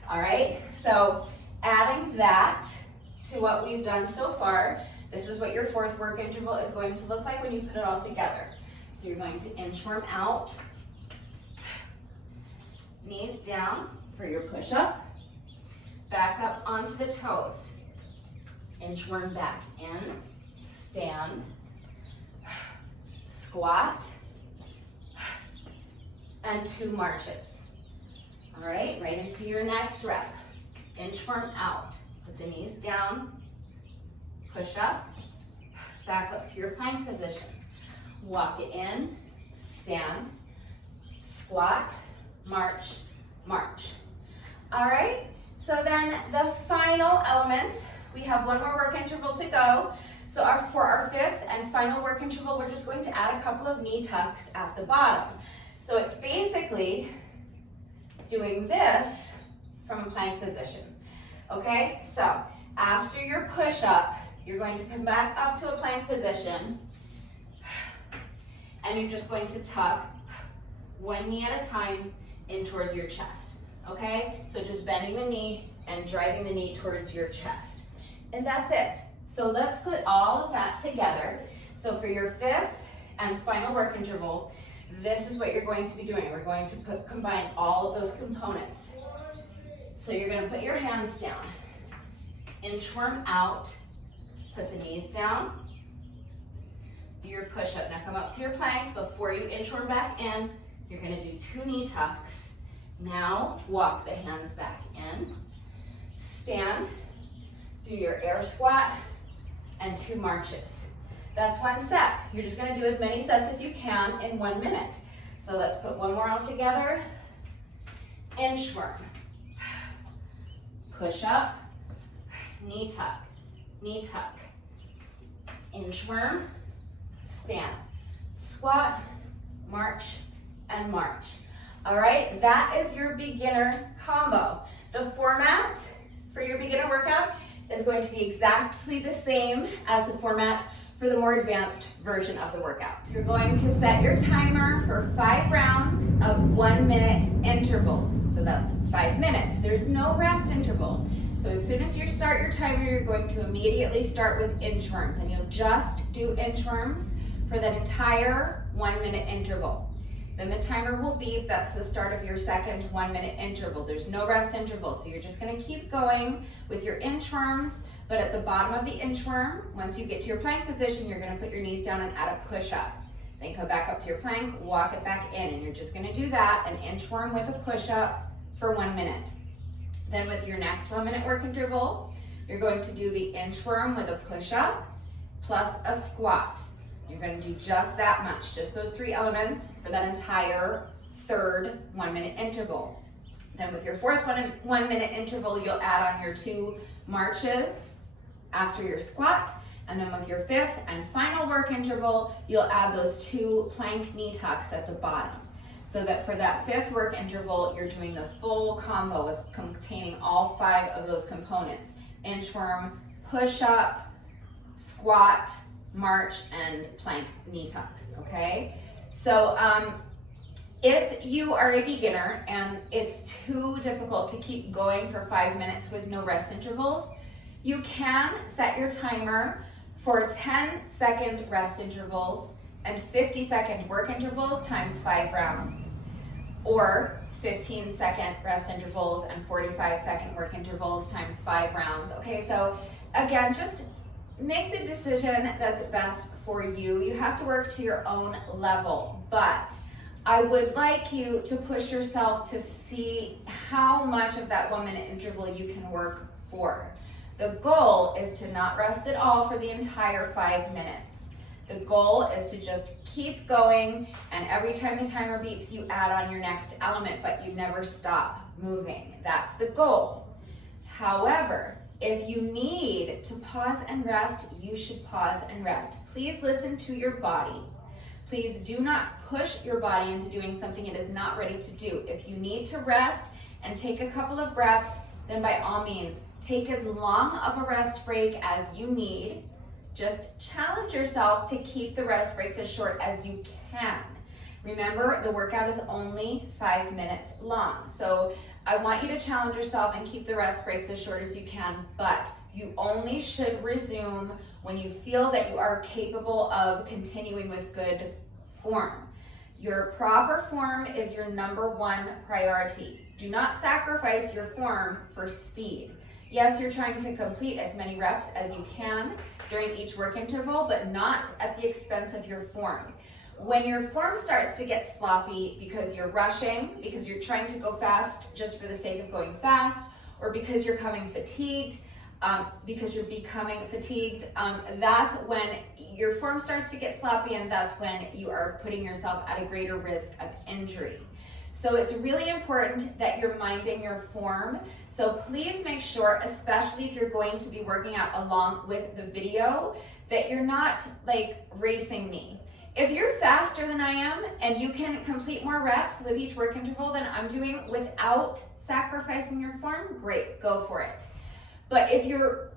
All right, so adding that to what we've done so far, this is what your fourth work interval is going to look like when you put it all together. So you're going to inchworm out, knees down for your push-up, back up onto the toes, inchworm back in, stand, squat, and 2 marches. All right, right into your next rep. Inchworm out, put the knees down, push up, back up to your plank position. Walk it in, stand, squat, march, march. All right, so then the final element, we have 1 more work interval to go. So for our 5th and final work interval, we're just going to add a couple of knee tucks at the bottom. So it's basically doing this from a plank position. Okay, so after your push-up, you're going to come back up to a plank position, and you're just going to tuck one knee at a time in towards your chest, okay? So just bending the knee and driving the knee towards your chest. And that's it. So let's put all of that together. So for your 5th and final work interval, this is what you're going to be doing. We're going to combine all of those components. So you're going to put your hands down, inchworm out, put the knees down, do your push-up. Now come up to your plank. Before you inchworm back in, you're going to do 2 knee tucks. Now walk the hands back in, stand, do your air squat, and 2 marches. That's 1 set. You're just going to do as many sets as you can in 1 minute. So let's put 1 more all together. Inchworm, push up, knee tuck, knee tuck, inchworm, stand, squat, march, and march. All right, that is your beginner combo. The format for your beginner workout is going to be exactly the same as the format for the more advanced version of the workout. You're going to set your timer for 5 rounds of 1 minute intervals. So that's 5 minutes. There's no rest interval. So as soon as you start your timer, you're going to immediately start with inchworms, and you'll just do inchworms for that entire 1 minute interval. Then the timer will beep. That's the start of your second 1 minute interval. There's no rest interval. So you're just gonna keep going with your inchworms, but at the bottom of the inchworm, once you get to your plank position, you're gonna put your knees down and add a push-up. Then come back up to your plank, walk it back in, and you're just gonna do that, an inchworm with a push-up for 1 minute. Then with your next 1 minute work interval, you're going to do the inchworm with a push-up plus a squat. You're gonna do just that much, just those 3 elements for that entire third 1 minute interval. Then with your fourth 1 minute interval, you'll add on your 2 marches after your squat, and then with your 5th and final work interval, you'll add those 2 plank knee tucks at the bottom. So that for that 5th work interval, you're doing the full combo with containing all 5 of those components: inchworm, push-up, squat, march, and plank knee tucks, okay? So if you are a beginner and it's too difficult to keep going for 5 minutes with no rest intervals, you can set your timer for 10-second rest intervals and 50-second work intervals times 5 rounds, or 15-second rest intervals and 45-second work intervals times 5 rounds. Okay, so again, just make the decision that's best for you. You have to work to your own level, but I would like you to push yourself to see how much of that 1 minute interval you can work for. The goal is to not rest at all for the entire 5 minutes. The goal is to just keep going, and every time the timer beeps, you add on your next element, but you never stop moving. That's the goal. However, if you need to pause and rest, you should pause and rest. Please listen to your body. Please do not push your body into doing something it is not ready to do. If you need to rest and take a couple of breaths, then by all means, take as long of a rest break as you need. Just challenge yourself to keep the rest breaks as short as you can. Remember, the workout is only 5 minutes long. So I want you to challenge yourself and keep the rest breaks as short as you can, but you only should resume when you feel that you are capable of continuing with good form. Your proper form is your #1 priority. Do not sacrifice your form for speed. Yes, you're trying to complete as many reps as you can during each work interval, but not at the expense of your form. When your form starts to get sloppy because you're rushing, because you're trying to go fast just for the sake of going fast, or because you're becoming fatigued, that's when your form starts to get sloppy, and that's when you are putting yourself at a greater risk of injury. So it's really important that you're minding your form. So please make sure, especially if you're going to be working out along with the video, that you're not like racing me. If you're faster than I am and you can complete more reps with each work interval than I'm doing without sacrificing your form, great, go for it. But if you're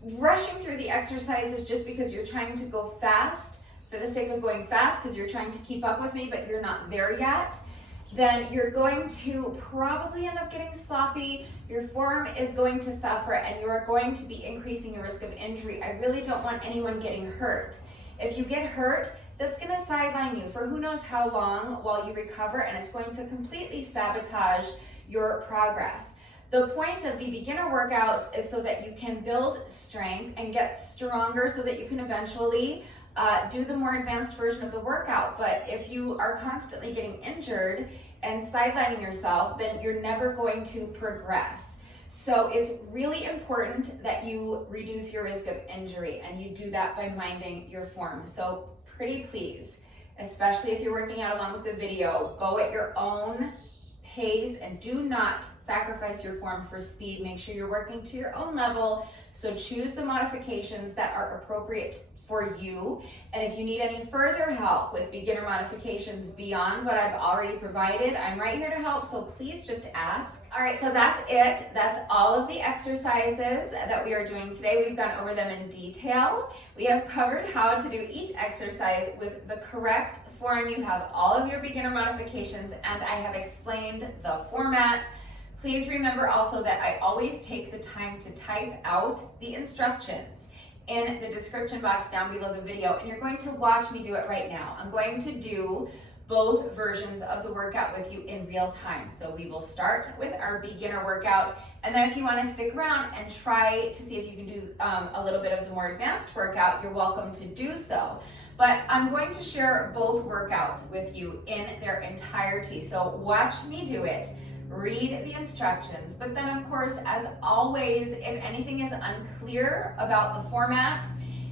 rushing through the exercises just because you're trying to go fast for the sake of going fast, because you're trying to keep up with me but you're not there yet, then you're going to probably end up getting sloppy, your form is going to suffer, and you are going to be increasing your risk of injury. I really don't want anyone getting hurt. If you get hurt, that's gonna sideline you for who knows how long while you recover, and it's going to completely sabotage your progress. The point of the beginner workouts is so that you can build strength and get stronger so that you can eventually do the more advanced version of the workout. But if you are constantly getting injured and sidelining yourself, then you're never going to progress. So it's really important that you reduce your risk of injury, and you do that by minding your form. So pretty please, especially if you're working out along with the video, go at your own pace, and do not sacrifice your form for speed. Make sure you're working to your own level. So choose the modifications that are appropriate for you. And if you need any further help with beginner modifications beyond what I've already provided, I'm right here to help, so please just ask. All right, so that's it. That's all of the exercises that we are doing today. We've gone over them in detail. We have covered how to do each exercise with the correct form. You have all of your beginner modifications, and I have explained the format. Please remember also that I always take the time to type out the instructions in the description box down below the video, and you're going to watch me do it right now. I'm going to do both versions of the workout with you in real time. So we will start with our beginner workout, and then if you want to stick around and try to see if you can do a little bit of the more advanced workout, you're welcome to do so. But I'm going to share both workouts with you in their entirety. So watch me do it. Read the instructions, but then of course, as always, if anything is unclear about the format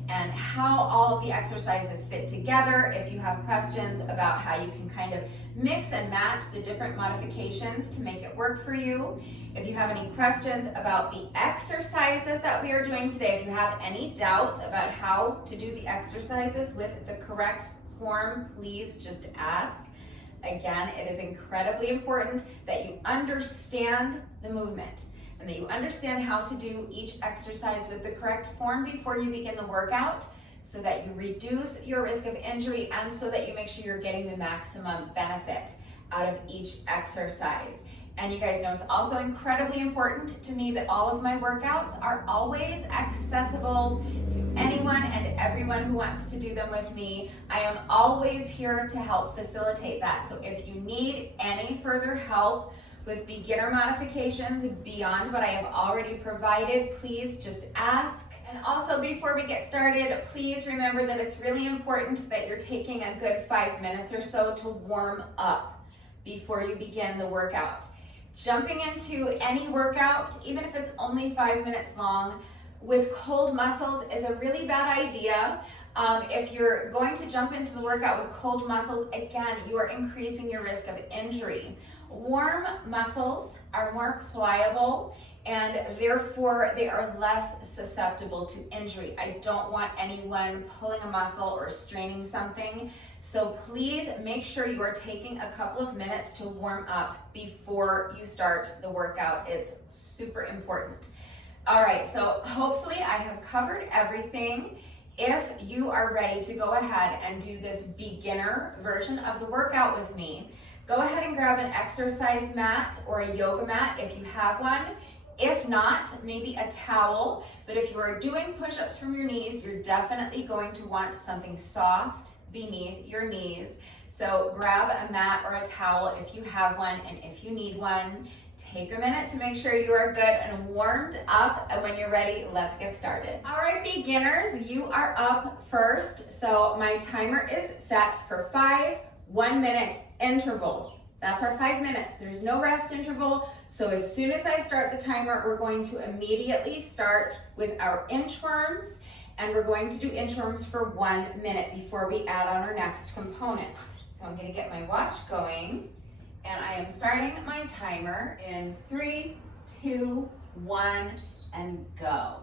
and how all of the exercises fit together, if you have questions about how you can kind of mix and match the different modifications to make it work for you, if you have any questions about the exercises that we are doing today, if you have any doubts about how to do the exercises with the correct form, please just ask. Again, it is incredibly important that you understand the movement and that you understand how to do each exercise with the correct form before you begin the workout, so that you reduce your risk of injury and so that you make sure you're getting the maximum benefit out of each exercise. And you guys know it's also incredibly important to me that all of my workouts are always accessible to anyone and everyone who wants to do them with me. I am always here to help facilitate that. So if you need any further help with beginner modifications beyond what I have already provided, please just ask. And also, before we get started, please remember that it's really important that you're taking a good 5 minutes or so to warm up before you begin the workout. Jumping into any workout, even if it's only 5 minutes long, with cold muscles is a really bad idea. If you're going to jump into the workout with cold muscles, again, you are increasing your risk of injury. Warm muscles are more pliable, and therefore they are less susceptible to injury. I don't want anyone pulling a muscle or straining something. So please make sure you are taking a couple of minutes to warm up before you start the workout. It's super important. All right, so hopefully I have covered everything. If you are ready to go ahead and do this beginner version of the workout with me, go ahead and grab an exercise mat or a yoga mat if you have one. If not, maybe a towel. But if you are doing push-ups from your knees, you're definitely going to want something soft beneath your knees. So grab a mat or a towel if you have one, and if you need one, take a minute to make sure you are good and warmed up, and when you're ready, let's get started. All right, beginners, you are up first. So my timer is set for 5 1-minute intervals. That's our 5 minutes. There's no rest interval. So as soon as I start the timer, we're going to immediately start with our inchworms, and we're going to do inchworms for 1 minute before we add on our next component. So I'm gonna get my watch going, and I am starting my timer in 3, 2, 1, and go.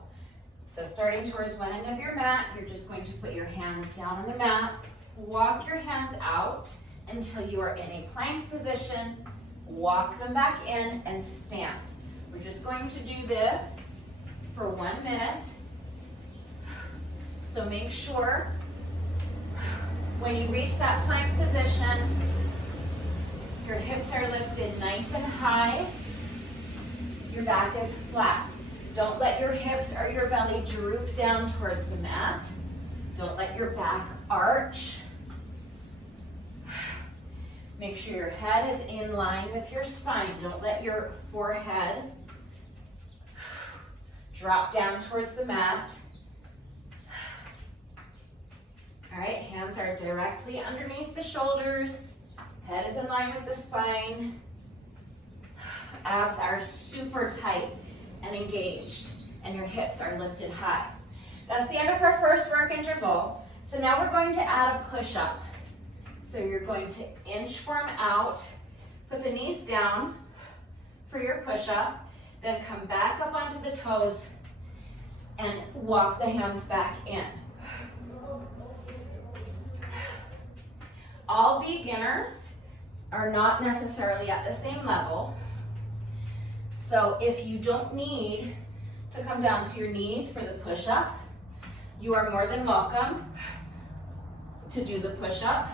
So starting towards one end of your mat, you're just going to put your hands down on the mat, walk your hands out until you are in a plank position, walk them back in, and stand. We're just going to do this for 1 minute. So make sure when you reach that plank position, your hips are lifted nice and high, your back is flat. Don't let your hips or your belly droop down towards the mat. Don't let your back arch. Make sure your head is in line with your spine. Don't let your forehead drop down towards the mat. All right, hands are directly underneath the shoulders. Head is in line with the spine. Abs are super tight and engaged, and your hips are lifted high. That's the end of our first work interval. So now we're going to add a push-up. So you're going to inchworm out, Put the knees down for your push-up, then come back up onto the toes and walk the hands back in. All beginners are not necessarily at the same level. So if you don't need to come down to your knees for the push-up, you are more than welcome to do the push-up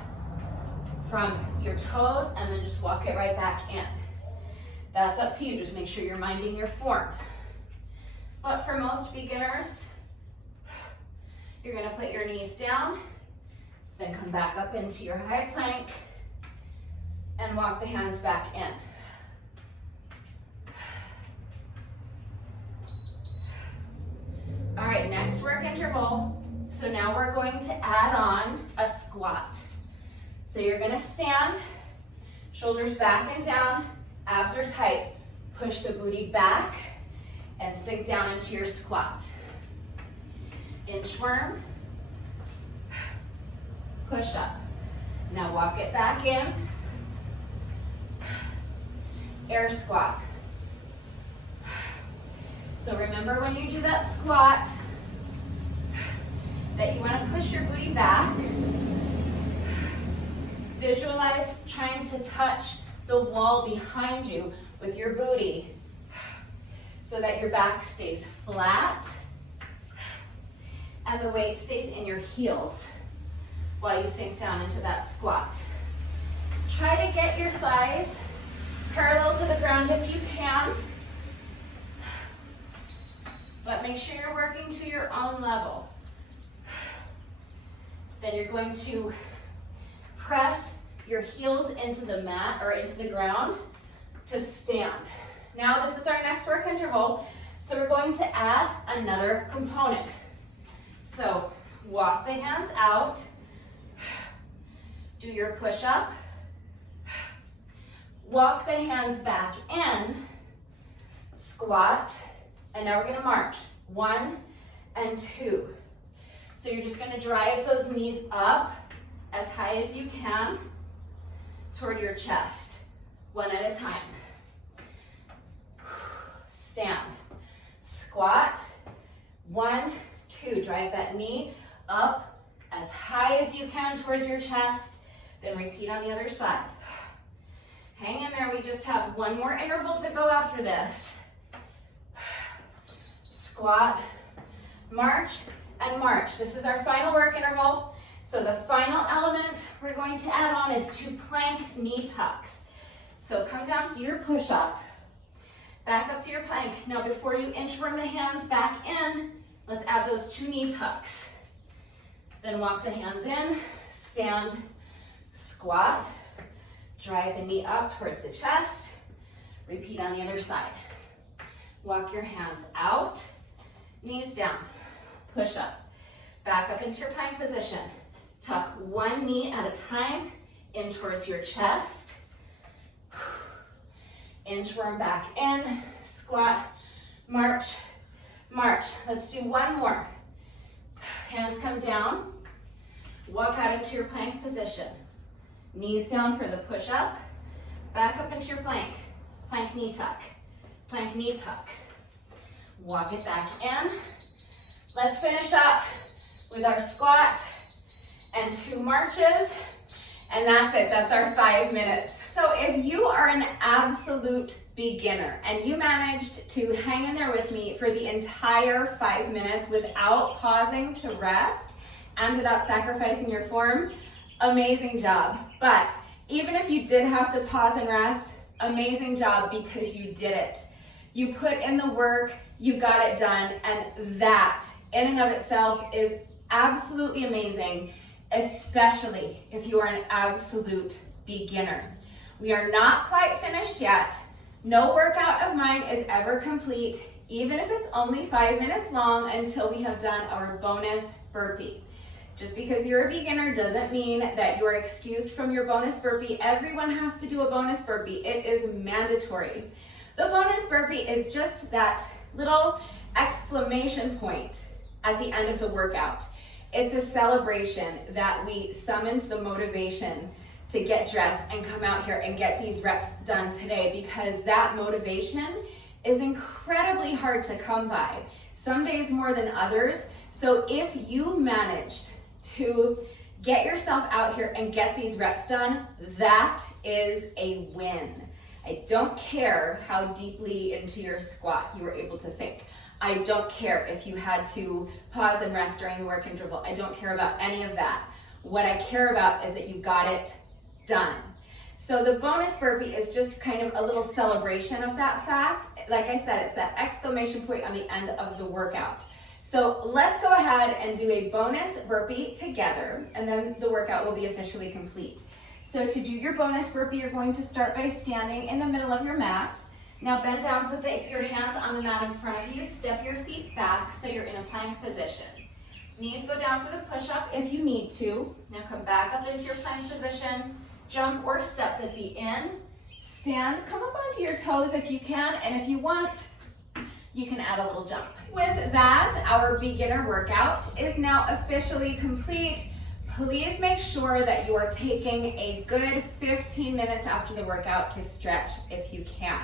from your toes and then just walk it right back in. That's up to you, just make sure you're minding your form. But for most beginners, you're gonna put your knees down, then come back up into your high plank and walk the hands back in. All right, next work interval. So now we're going to add on a squat. So you're gonna stand, shoulders back and down, abs are tight. Push the booty back and sink down into your squat. Inchworm, push up. Now walk it back in. Air squat. So remember when you do that squat, that you want to push your booty back. Visualize trying to touch the wall behind you with your booty so that your back stays flat and the weight stays in your heels while you sink down into that squat. Try to get your thighs parallel to the ground if you can, but make sure you're working to your own level. Then you're going to press your heels into the mat or into the ground to stand. Now this is our next work interval, so we're going to add another component. So walk the hands out, do your push-up, walk the hands back in, squat, and now we're gonna march. 1 and 2. So you're just gonna drive those knees up as high as you can toward your chest, 1 at a time. Stand, squat, 1, 2. Drive that knee up as high as you can towards your chest, then repeat on the other side. Hang in there, we just have one more interval to go after this. Squat, march, and march. This is our final work interval. So the final element we're going to add on is 2 plank knee tucks. So come down, do your push-up, back up to your plank. Now before you inchworm the hands back in, let's add those 2 knee tucks. Then walk the hands in, stand, squat, drive the knee up towards the chest, repeat on the other side. Walk your hands out, knees down, push up, back up into your plank position. Tuck 1 knee at a time in towards your chest. Inchworm back in, squat, march, march. Let's do 1 more. Hands come down, walk out into your plank position. Knees down for the push-up, back up into your plank. Plank knee tuck, plank knee tuck. Walk it back in. Let's finish up with our squat and 2 marches, and that's it. That's our 5 minutes. So if you are an absolute beginner and you managed to hang in there with me for the entire 5 minutes without pausing to rest and without sacrificing your form, amazing job. But even if you did have to pause and rest, amazing job, because you did it. You put in the work, you got it done, and that in and of itself is absolutely amazing, especially if you are an absolute beginner. We are not quite finished yet. No workout of mine is ever complete, even if it's only 5 minutes long, until we have done our bonus burpee. Just because you're a beginner doesn't mean that you are excused from your bonus burpee. Everyone has to do a bonus burpee. It is mandatory. The bonus burpee is just that little exclamation point at the end of the workout. It's a celebration that we summoned the motivation to get dressed and come out here and get these reps done today, because that motivation is incredibly hard to come by. Some days more than others. So if you managed to get yourself out here and get these reps done, that is a win. I don't care how deeply into your squat you were able to sink. I don't care if you had to pause and rest during the work interval. I don't care about any of that. What I care about is that you got it done. So the bonus burpee is just kind of a little celebration of that fact. Like I said, it's that exclamation point on the end of the workout. So let's go ahead and do a bonus burpee together, and then the workout will be officially complete. So to do your bonus burpee, you're going to start by standing in the middle of your mat. Now bend down, put your hands on the mat in front of you, step your feet back so you're in a plank position. Knees go down for the push-up if you need to. Now come back up into your plank position, jump or step the feet in, stand, come up onto your toes if you can, and if you want, you can add a little jump. With that, our beginner workout is now officially complete. Please make sure that you are taking a good 15 minutes after the workout to stretch if you can.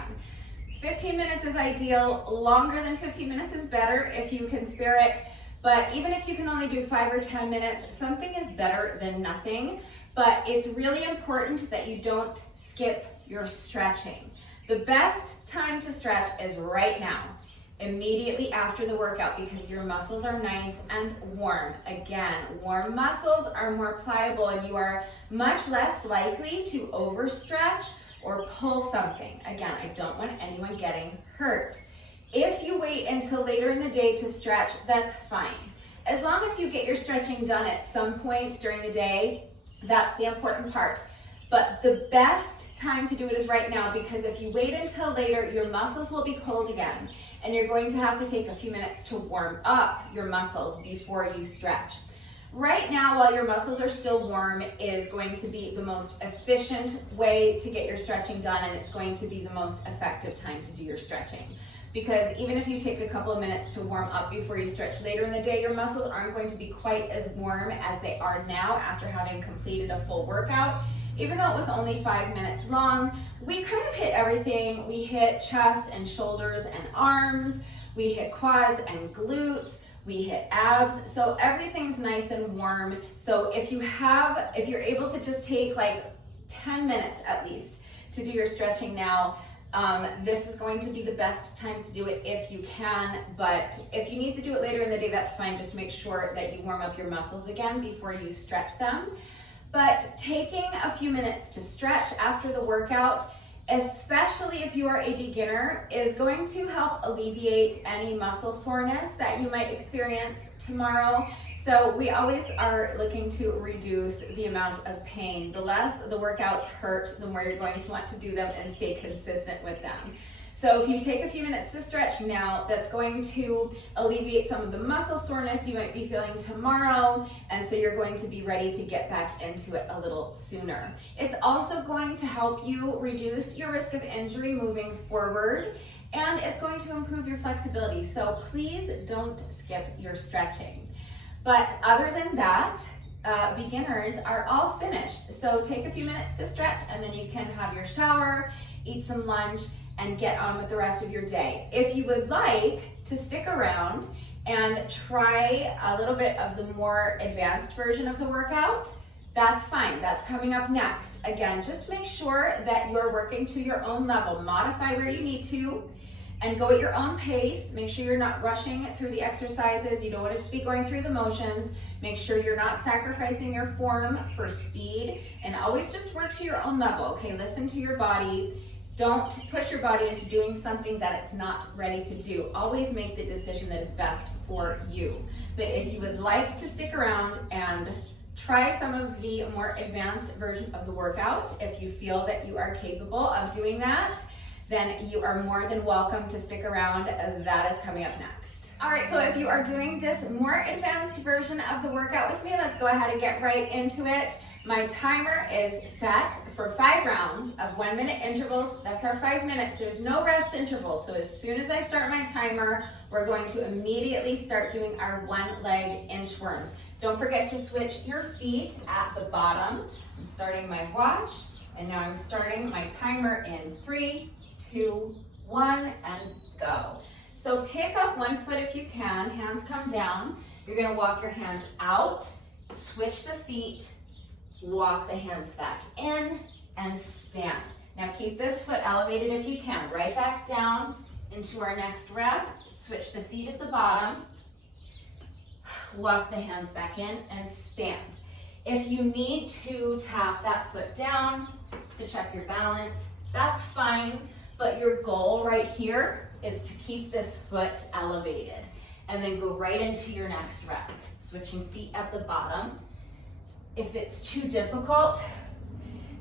15 minutes is ideal. Longer than 15 minutes is better if you can spare it. But even if you can only do 5 or 10 minutes, something is better than nothing. But it's really important that you don't skip your stretching. The best time to stretch is right now, immediately after the workout, because your muscles are nice and warm. Again, warm muscles are more pliable and you are much less likely to overstretch or pull something. Again, I don't want anyone getting hurt. If you wait until later in the day to stretch, that's fine. As long as you get your stretching done at some point during the day, that's the important part. But the best time to do it is right now, because if you wait until later, your muscles will be cold again, and you're going to have to take a few minutes to warm up your muscles before you stretch. Right now, while your muscles are still warm, is going to be the most efficient way to get your stretching done, and it's going to be the most effective time to do your stretching. Because even if you take a couple of minutes to warm up before you stretch later in the day, your muscles aren't going to be quite as warm as they are now after having completed a full workout. Even though it was only 5 minutes long, we kind of hit everything. We hit chest and shoulders and arms, we hit quads and glutes, we hit abs, so everything's nice and warm. So if you're able to just take like 10 minutes at least to do your stretching now, this is going to be the best time to do it if you can. But if you need to do it later in the day, that's fine. Just make sure that you warm up your muscles again before you stretch them. But taking a few minutes to stretch after the workout, especially if you are a beginner, is going to help alleviate any muscle soreness that you might experience tomorrow. So we always are looking to reduce the amount of pain. The less the workouts hurt, the more you're going to want to do them and stay consistent with them. So if you take a few minutes to stretch now, that's going to alleviate some of the muscle soreness you might be feeling tomorrow, and so you're going to be ready to get back into it a little sooner. It's also going to help you reduce your risk of injury moving forward, and it's going to improve your flexibility. So please don't skip your stretching. But other than that, beginners are all finished. So take a few minutes to stretch, and then you can have your shower, eat some lunch, and get on with the rest of your day. If you would like to stick around and try a little bit of the more advanced version of the workout, that's fine. That's coming up next. Again, just make sure that you're working to your own level. Modify where you need to and go at your own pace. Make sure you're not rushing through the exercises. You don't want to just be going through the motions. Make sure you're not sacrificing your form for speed, and always just work to your own level. Okay, listen to your body. Don't push your body into doing something that it's not ready to do. Always make the decision that is best for you. But if you would like to stick around and try some of the more advanced version of the workout, if you feel that you are capable of doing that, then you are more than welcome to stick around. That is coming up next. All right, so if you are doing this more advanced version of the workout with me, let's go ahead and get right into it. My timer is set for 5 rounds of 1-minute intervals. That's our 5 minutes. There's no rest intervals. So as soon as I start my timer, we're going to immediately start doing our 1-leg inchworms. Don't forget to switch your feet at the bottom. I'm starting my watch, and now I'm starting my timer in 3, 2, 1, and go. So pick up one foot if you can, hands come down. You're gonna walk your hands out, switch the feet, walk the hands back in, and stand. Now keep this foot elevated if you can, right back down into our next rep. Switch the feet at the bottom, walk the hands back in, and stand. If you need to tap that foot down to check your balance, that's fine, but your goal right here is to keep this foot elevated and then go right into your next rep. Switching feet at the bottom. If it's too difficult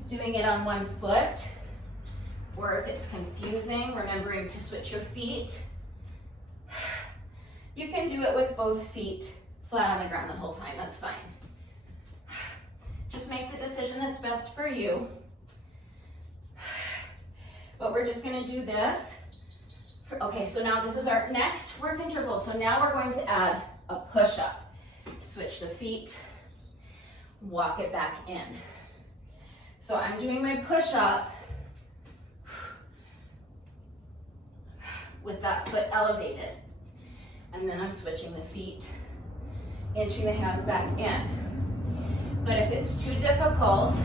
doing it on one foot, or if it's confusing, remembering to switch your feet, you can do it with both feet flat on the ground the whole time, that's fine. Just make the decision that's best for you. But we're just gonna do this. Okay, so now this is our next work interval. So now we're going to add a push-up. Switch the feet, walk it back in. So I'm doing my push-up with that foot elevated. And then I'm switching the feet, inching the hands back in. But if it's too difficult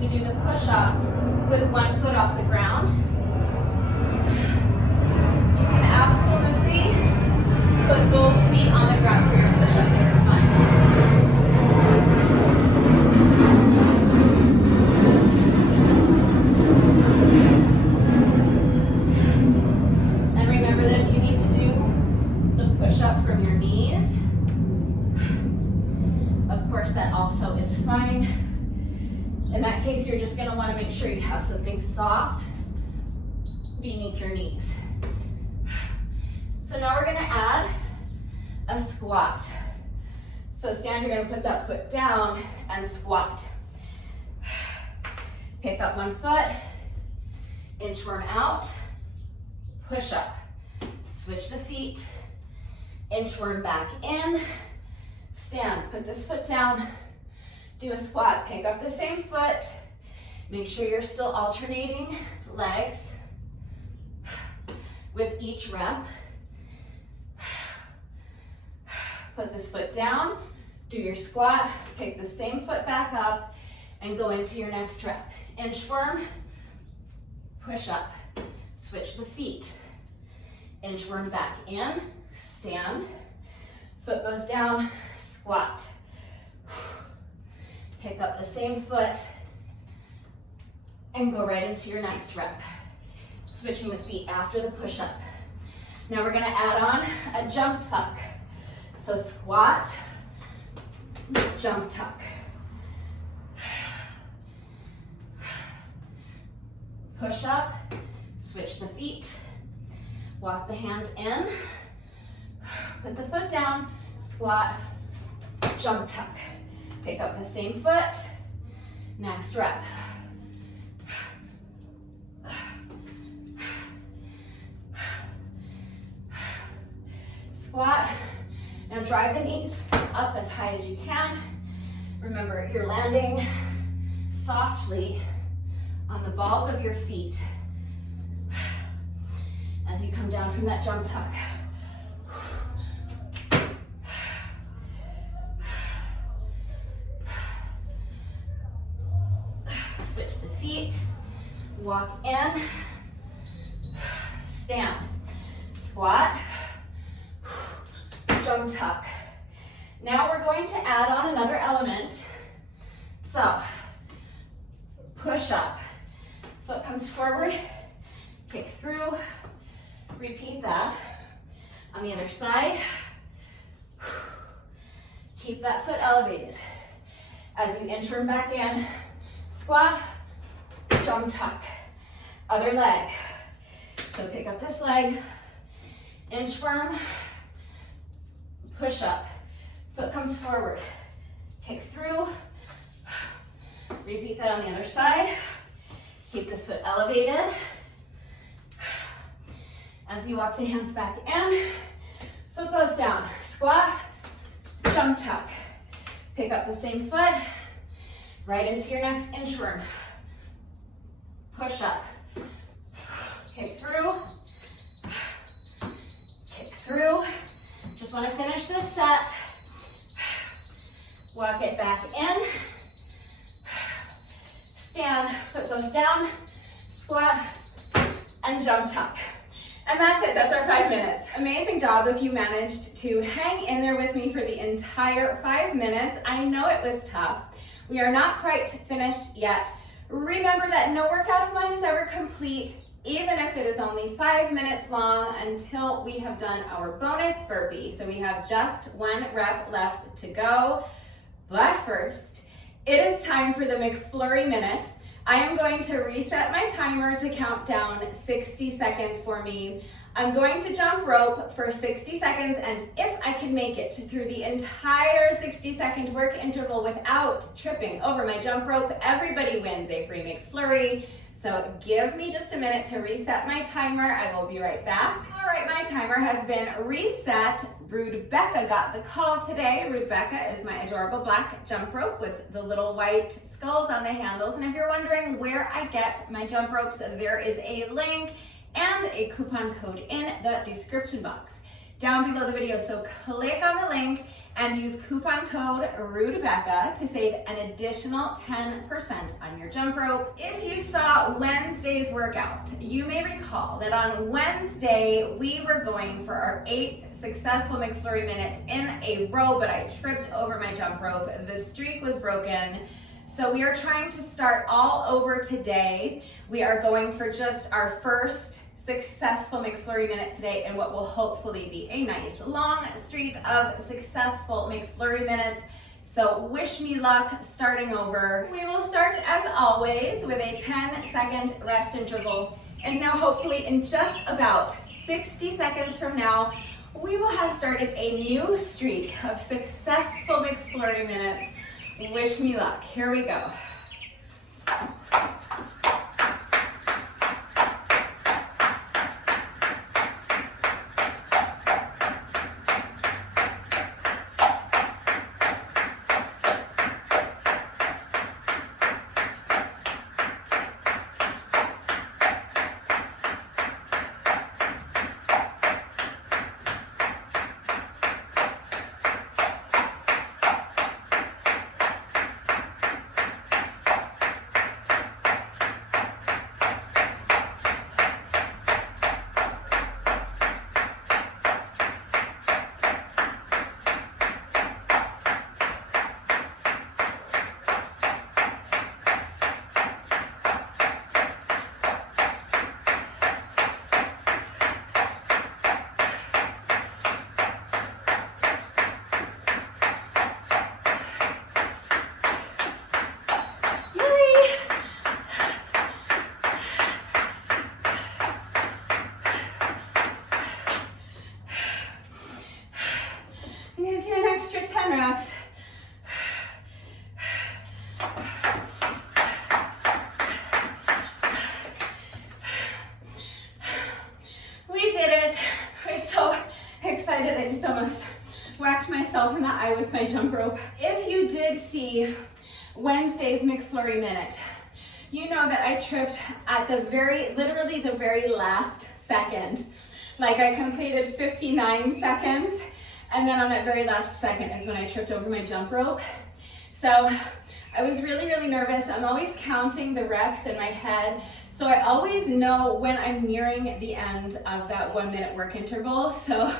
to do the push-up with one foot off the ground, you can absolutely put both feet on the ground for your push-up, it's fine. And remember that if you need to do the push-up from your knees, of course that also is fine. In that case, you're just gonna wanna make sure you have something soft beneath your knees. So now we're gonna add a squat. So stand, you're gonna put that foot down and squat. Pick up one foot, inchworm out, push up. Switch the feet, inchworm back in, stand, put this foot down, do a squat, pick up the same foot, make sure you're still alternating legs with each rep. Put this foot down, do your squat, pick the same foot back up, and go into your next rep. Inchworm, push up, switch the feet. Inchworm back in, stand, foot goes down, squat. Pick up the same foot, and go right into your next rep. Switching the feet after the push-up. Now we're gonna add on a jump tuck. So squat, jump tuck. Push up, switch the feet, walk the hands in, put the foot down, squat, jump tuck. Pick up the same foot, next rep. Squat. Now drive the knees up as high as you can. Remember, you're landing softly on the balls of your feet as you come down from that jump tuck. Switch the feet, walk in, stand, squat, jump tuck. Now we're going to add on another element. So, push up. Foot comes forward, kick through, repeat that. On the other side, keep that foot elevated. As you inchworm back in, squat, jump tuck. Other leg. So pick up this leg, inchworm, push up. Foot comes forward, kick through. Repeat that on the other side. Keep this foot elevated. As you walk the hands back in, foot goes down. Squat, jump tuck. Pick up the same foot, right into your next inchworm. Push up. Kick through. Kick through. Just want to finish this set. Walk it back in. Stand, foot goes down, squat, and jump tuck. And that's it, that's our 5 minutes. Amazing job if you managed to hang in there with me for the entire 5 minutes. I know it was tough. We are not quite finished yet. Remember that no workout of mine is ever complete, even if it is only 5 minutes long, until we have done our bonus burpee. So we have just 1 rep left to go. But first, it is time for the McFlurry Minute. I am going to reset my timer to count down 60 seconds for me. I'm going to jump rope for 60 seconds, and if I can make it through the entire 60-second work interval without tripping over my jump rope, everybody wins a free McFlurry. So give me just a minute to reset my timer. I will be right back. All right, my timer has been reset. Rudebecca got the call today. Rudebecca is my adorable black jump rope with the little white skulls on the handles. And if you're wondering where I get my jump ropes, there is a link and a coupon code in the description box down below the video. So click on the link and use coupon code Rudebecca to save an additional 10% on your jump rope. If you saw Wednesday's workout, you may recall that on Wednesday we were going for our 8th successful McFlurry Minute in a row, but I tripped over my jump rope. The streak was broken. So we are trying to start all over today. We are going for just our first successful McFlurry Minute today, and what will hopefully be a nice long streak of successful McFlurry Minutes. So wish me luck starting over. We will start as always with a 10-second rest interval. And now hopefully in just about 60 seconds from now, we will have started a new streak of successful McFlurry Minutes. Wish me luck. Here we go. Extra 10 reps. We did it. I'm so excited. I just almost whacked myself in the eye with my jump rope. If you did see Wednesday's McFlurry Minute, you know that I tripped at literally the very last second. Like I completed 59 seconds. And then on that very last second is when I tripped over my jump rope. So I was really, really nervous. I'm always counting the reps in my head. So I always know when I'm nearing the end of that 1 minute work interval. So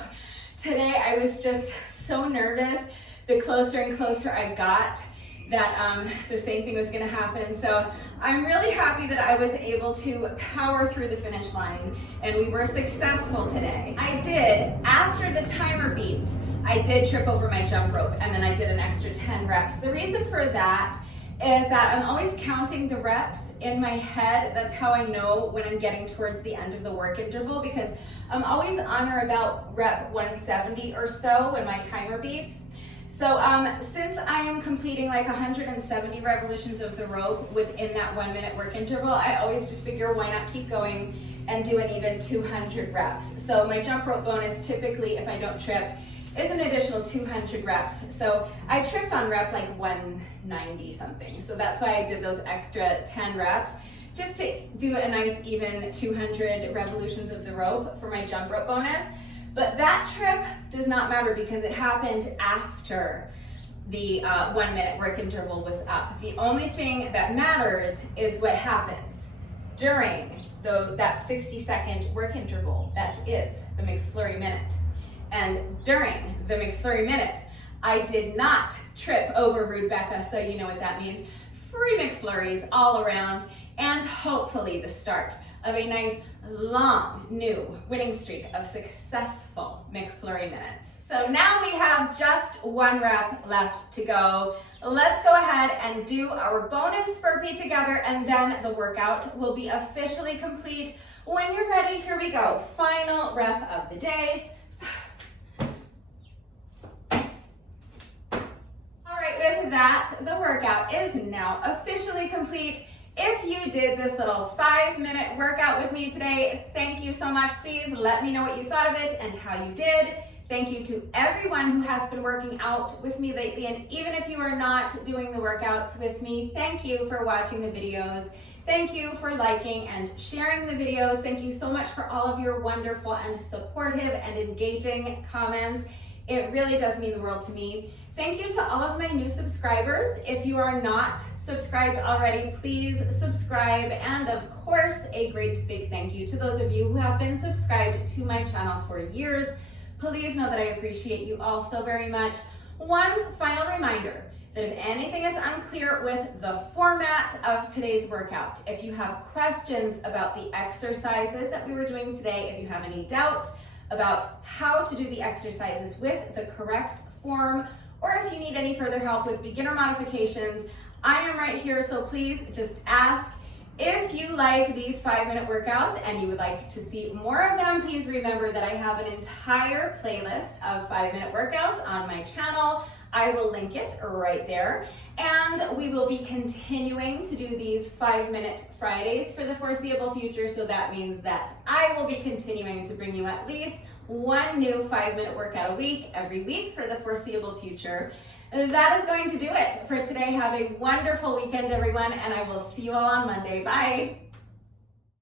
today I was just so nervous. The closer and closer I got, that the same thing was gonna happen. So I'm really happy that I was able to power through the finish line and we were successful today. I did, after the timer beeped, I did trip over my jump rope and then I did an extra 10 reps. The reason for that is that I'm always counting the reps in my head. That's how I know when I'm getting towards the end of the work interval, because I'm always on or about rep 170 or so when my timer beeps. So since I am completing like 170 revolutions of the rope within that 1 minute work interval, I always just figure why not keep going and do an even 200 reps. So my jump rope bonus typically, if I don't trip, is an additional 200 reps. So I tripped on rep like 190 something. So that's why I did those extra 10 reps, just to do a nice even 200 revolutions of the rope for my jump rope bonus. But that trip does not matter because it happened after the 1 minute work interval was up. The only thing that matters is what happens during that 60-second work interval. That is the McFlurry Minute. And during the McFlurry Minute, I did not trip over Rude Becca, so you know what that means. Free McFlurries all around, and hopefully the start of a nice, long, new winning streak of successful McFlurry Minutes. So now we have just 1 rep left to go. Let's go ahead and do our bonus burpee together, and then the workout will be officially complete. When you're ready, here we go. Final rep of the day. With that, the workout is now officially complete. If you did this little 5-minute workout with me today, thank you so much. Please let me know what you thought of it and how you did. Thank you to everyone who has been working out with me lately, and even if you are not doing the workouts with me, thank you for watching the videos. Thank you for liking and sharing the videos. Thank you so much for all of your wonderful and supportive and engaging comments. It really does mean the world to me. Thank you to all of my new subscribers. If you are not subscribed already, please subscribe. And of course, a great big thank you to those of you who have been subscribed to my channel for years. Please know that I appreciate you all so very much. One final reminder that if anything is unclear with the format of today's workout, if you have questions about the exercises that we were doing today, if you have any doubts about how to do the exercises with the correct form, or if you need any further help with beginner modifications, I am right here, so please just ask. If you like these 5-minute workouts and you would like to see more of them, please remember that I have an entire playlist of 5-minute workouts on my channel. I will link it right there. And we will be continuing to do these 5-minute Fridays for the foreseeable future, so that means that I will be continuing to bring you at least 1 new 5-minute workout a week, every week for the foreseeable future. That is going to do it for today. Have a wonderful weekend, everyone, and I will see you all on Monday. Bye.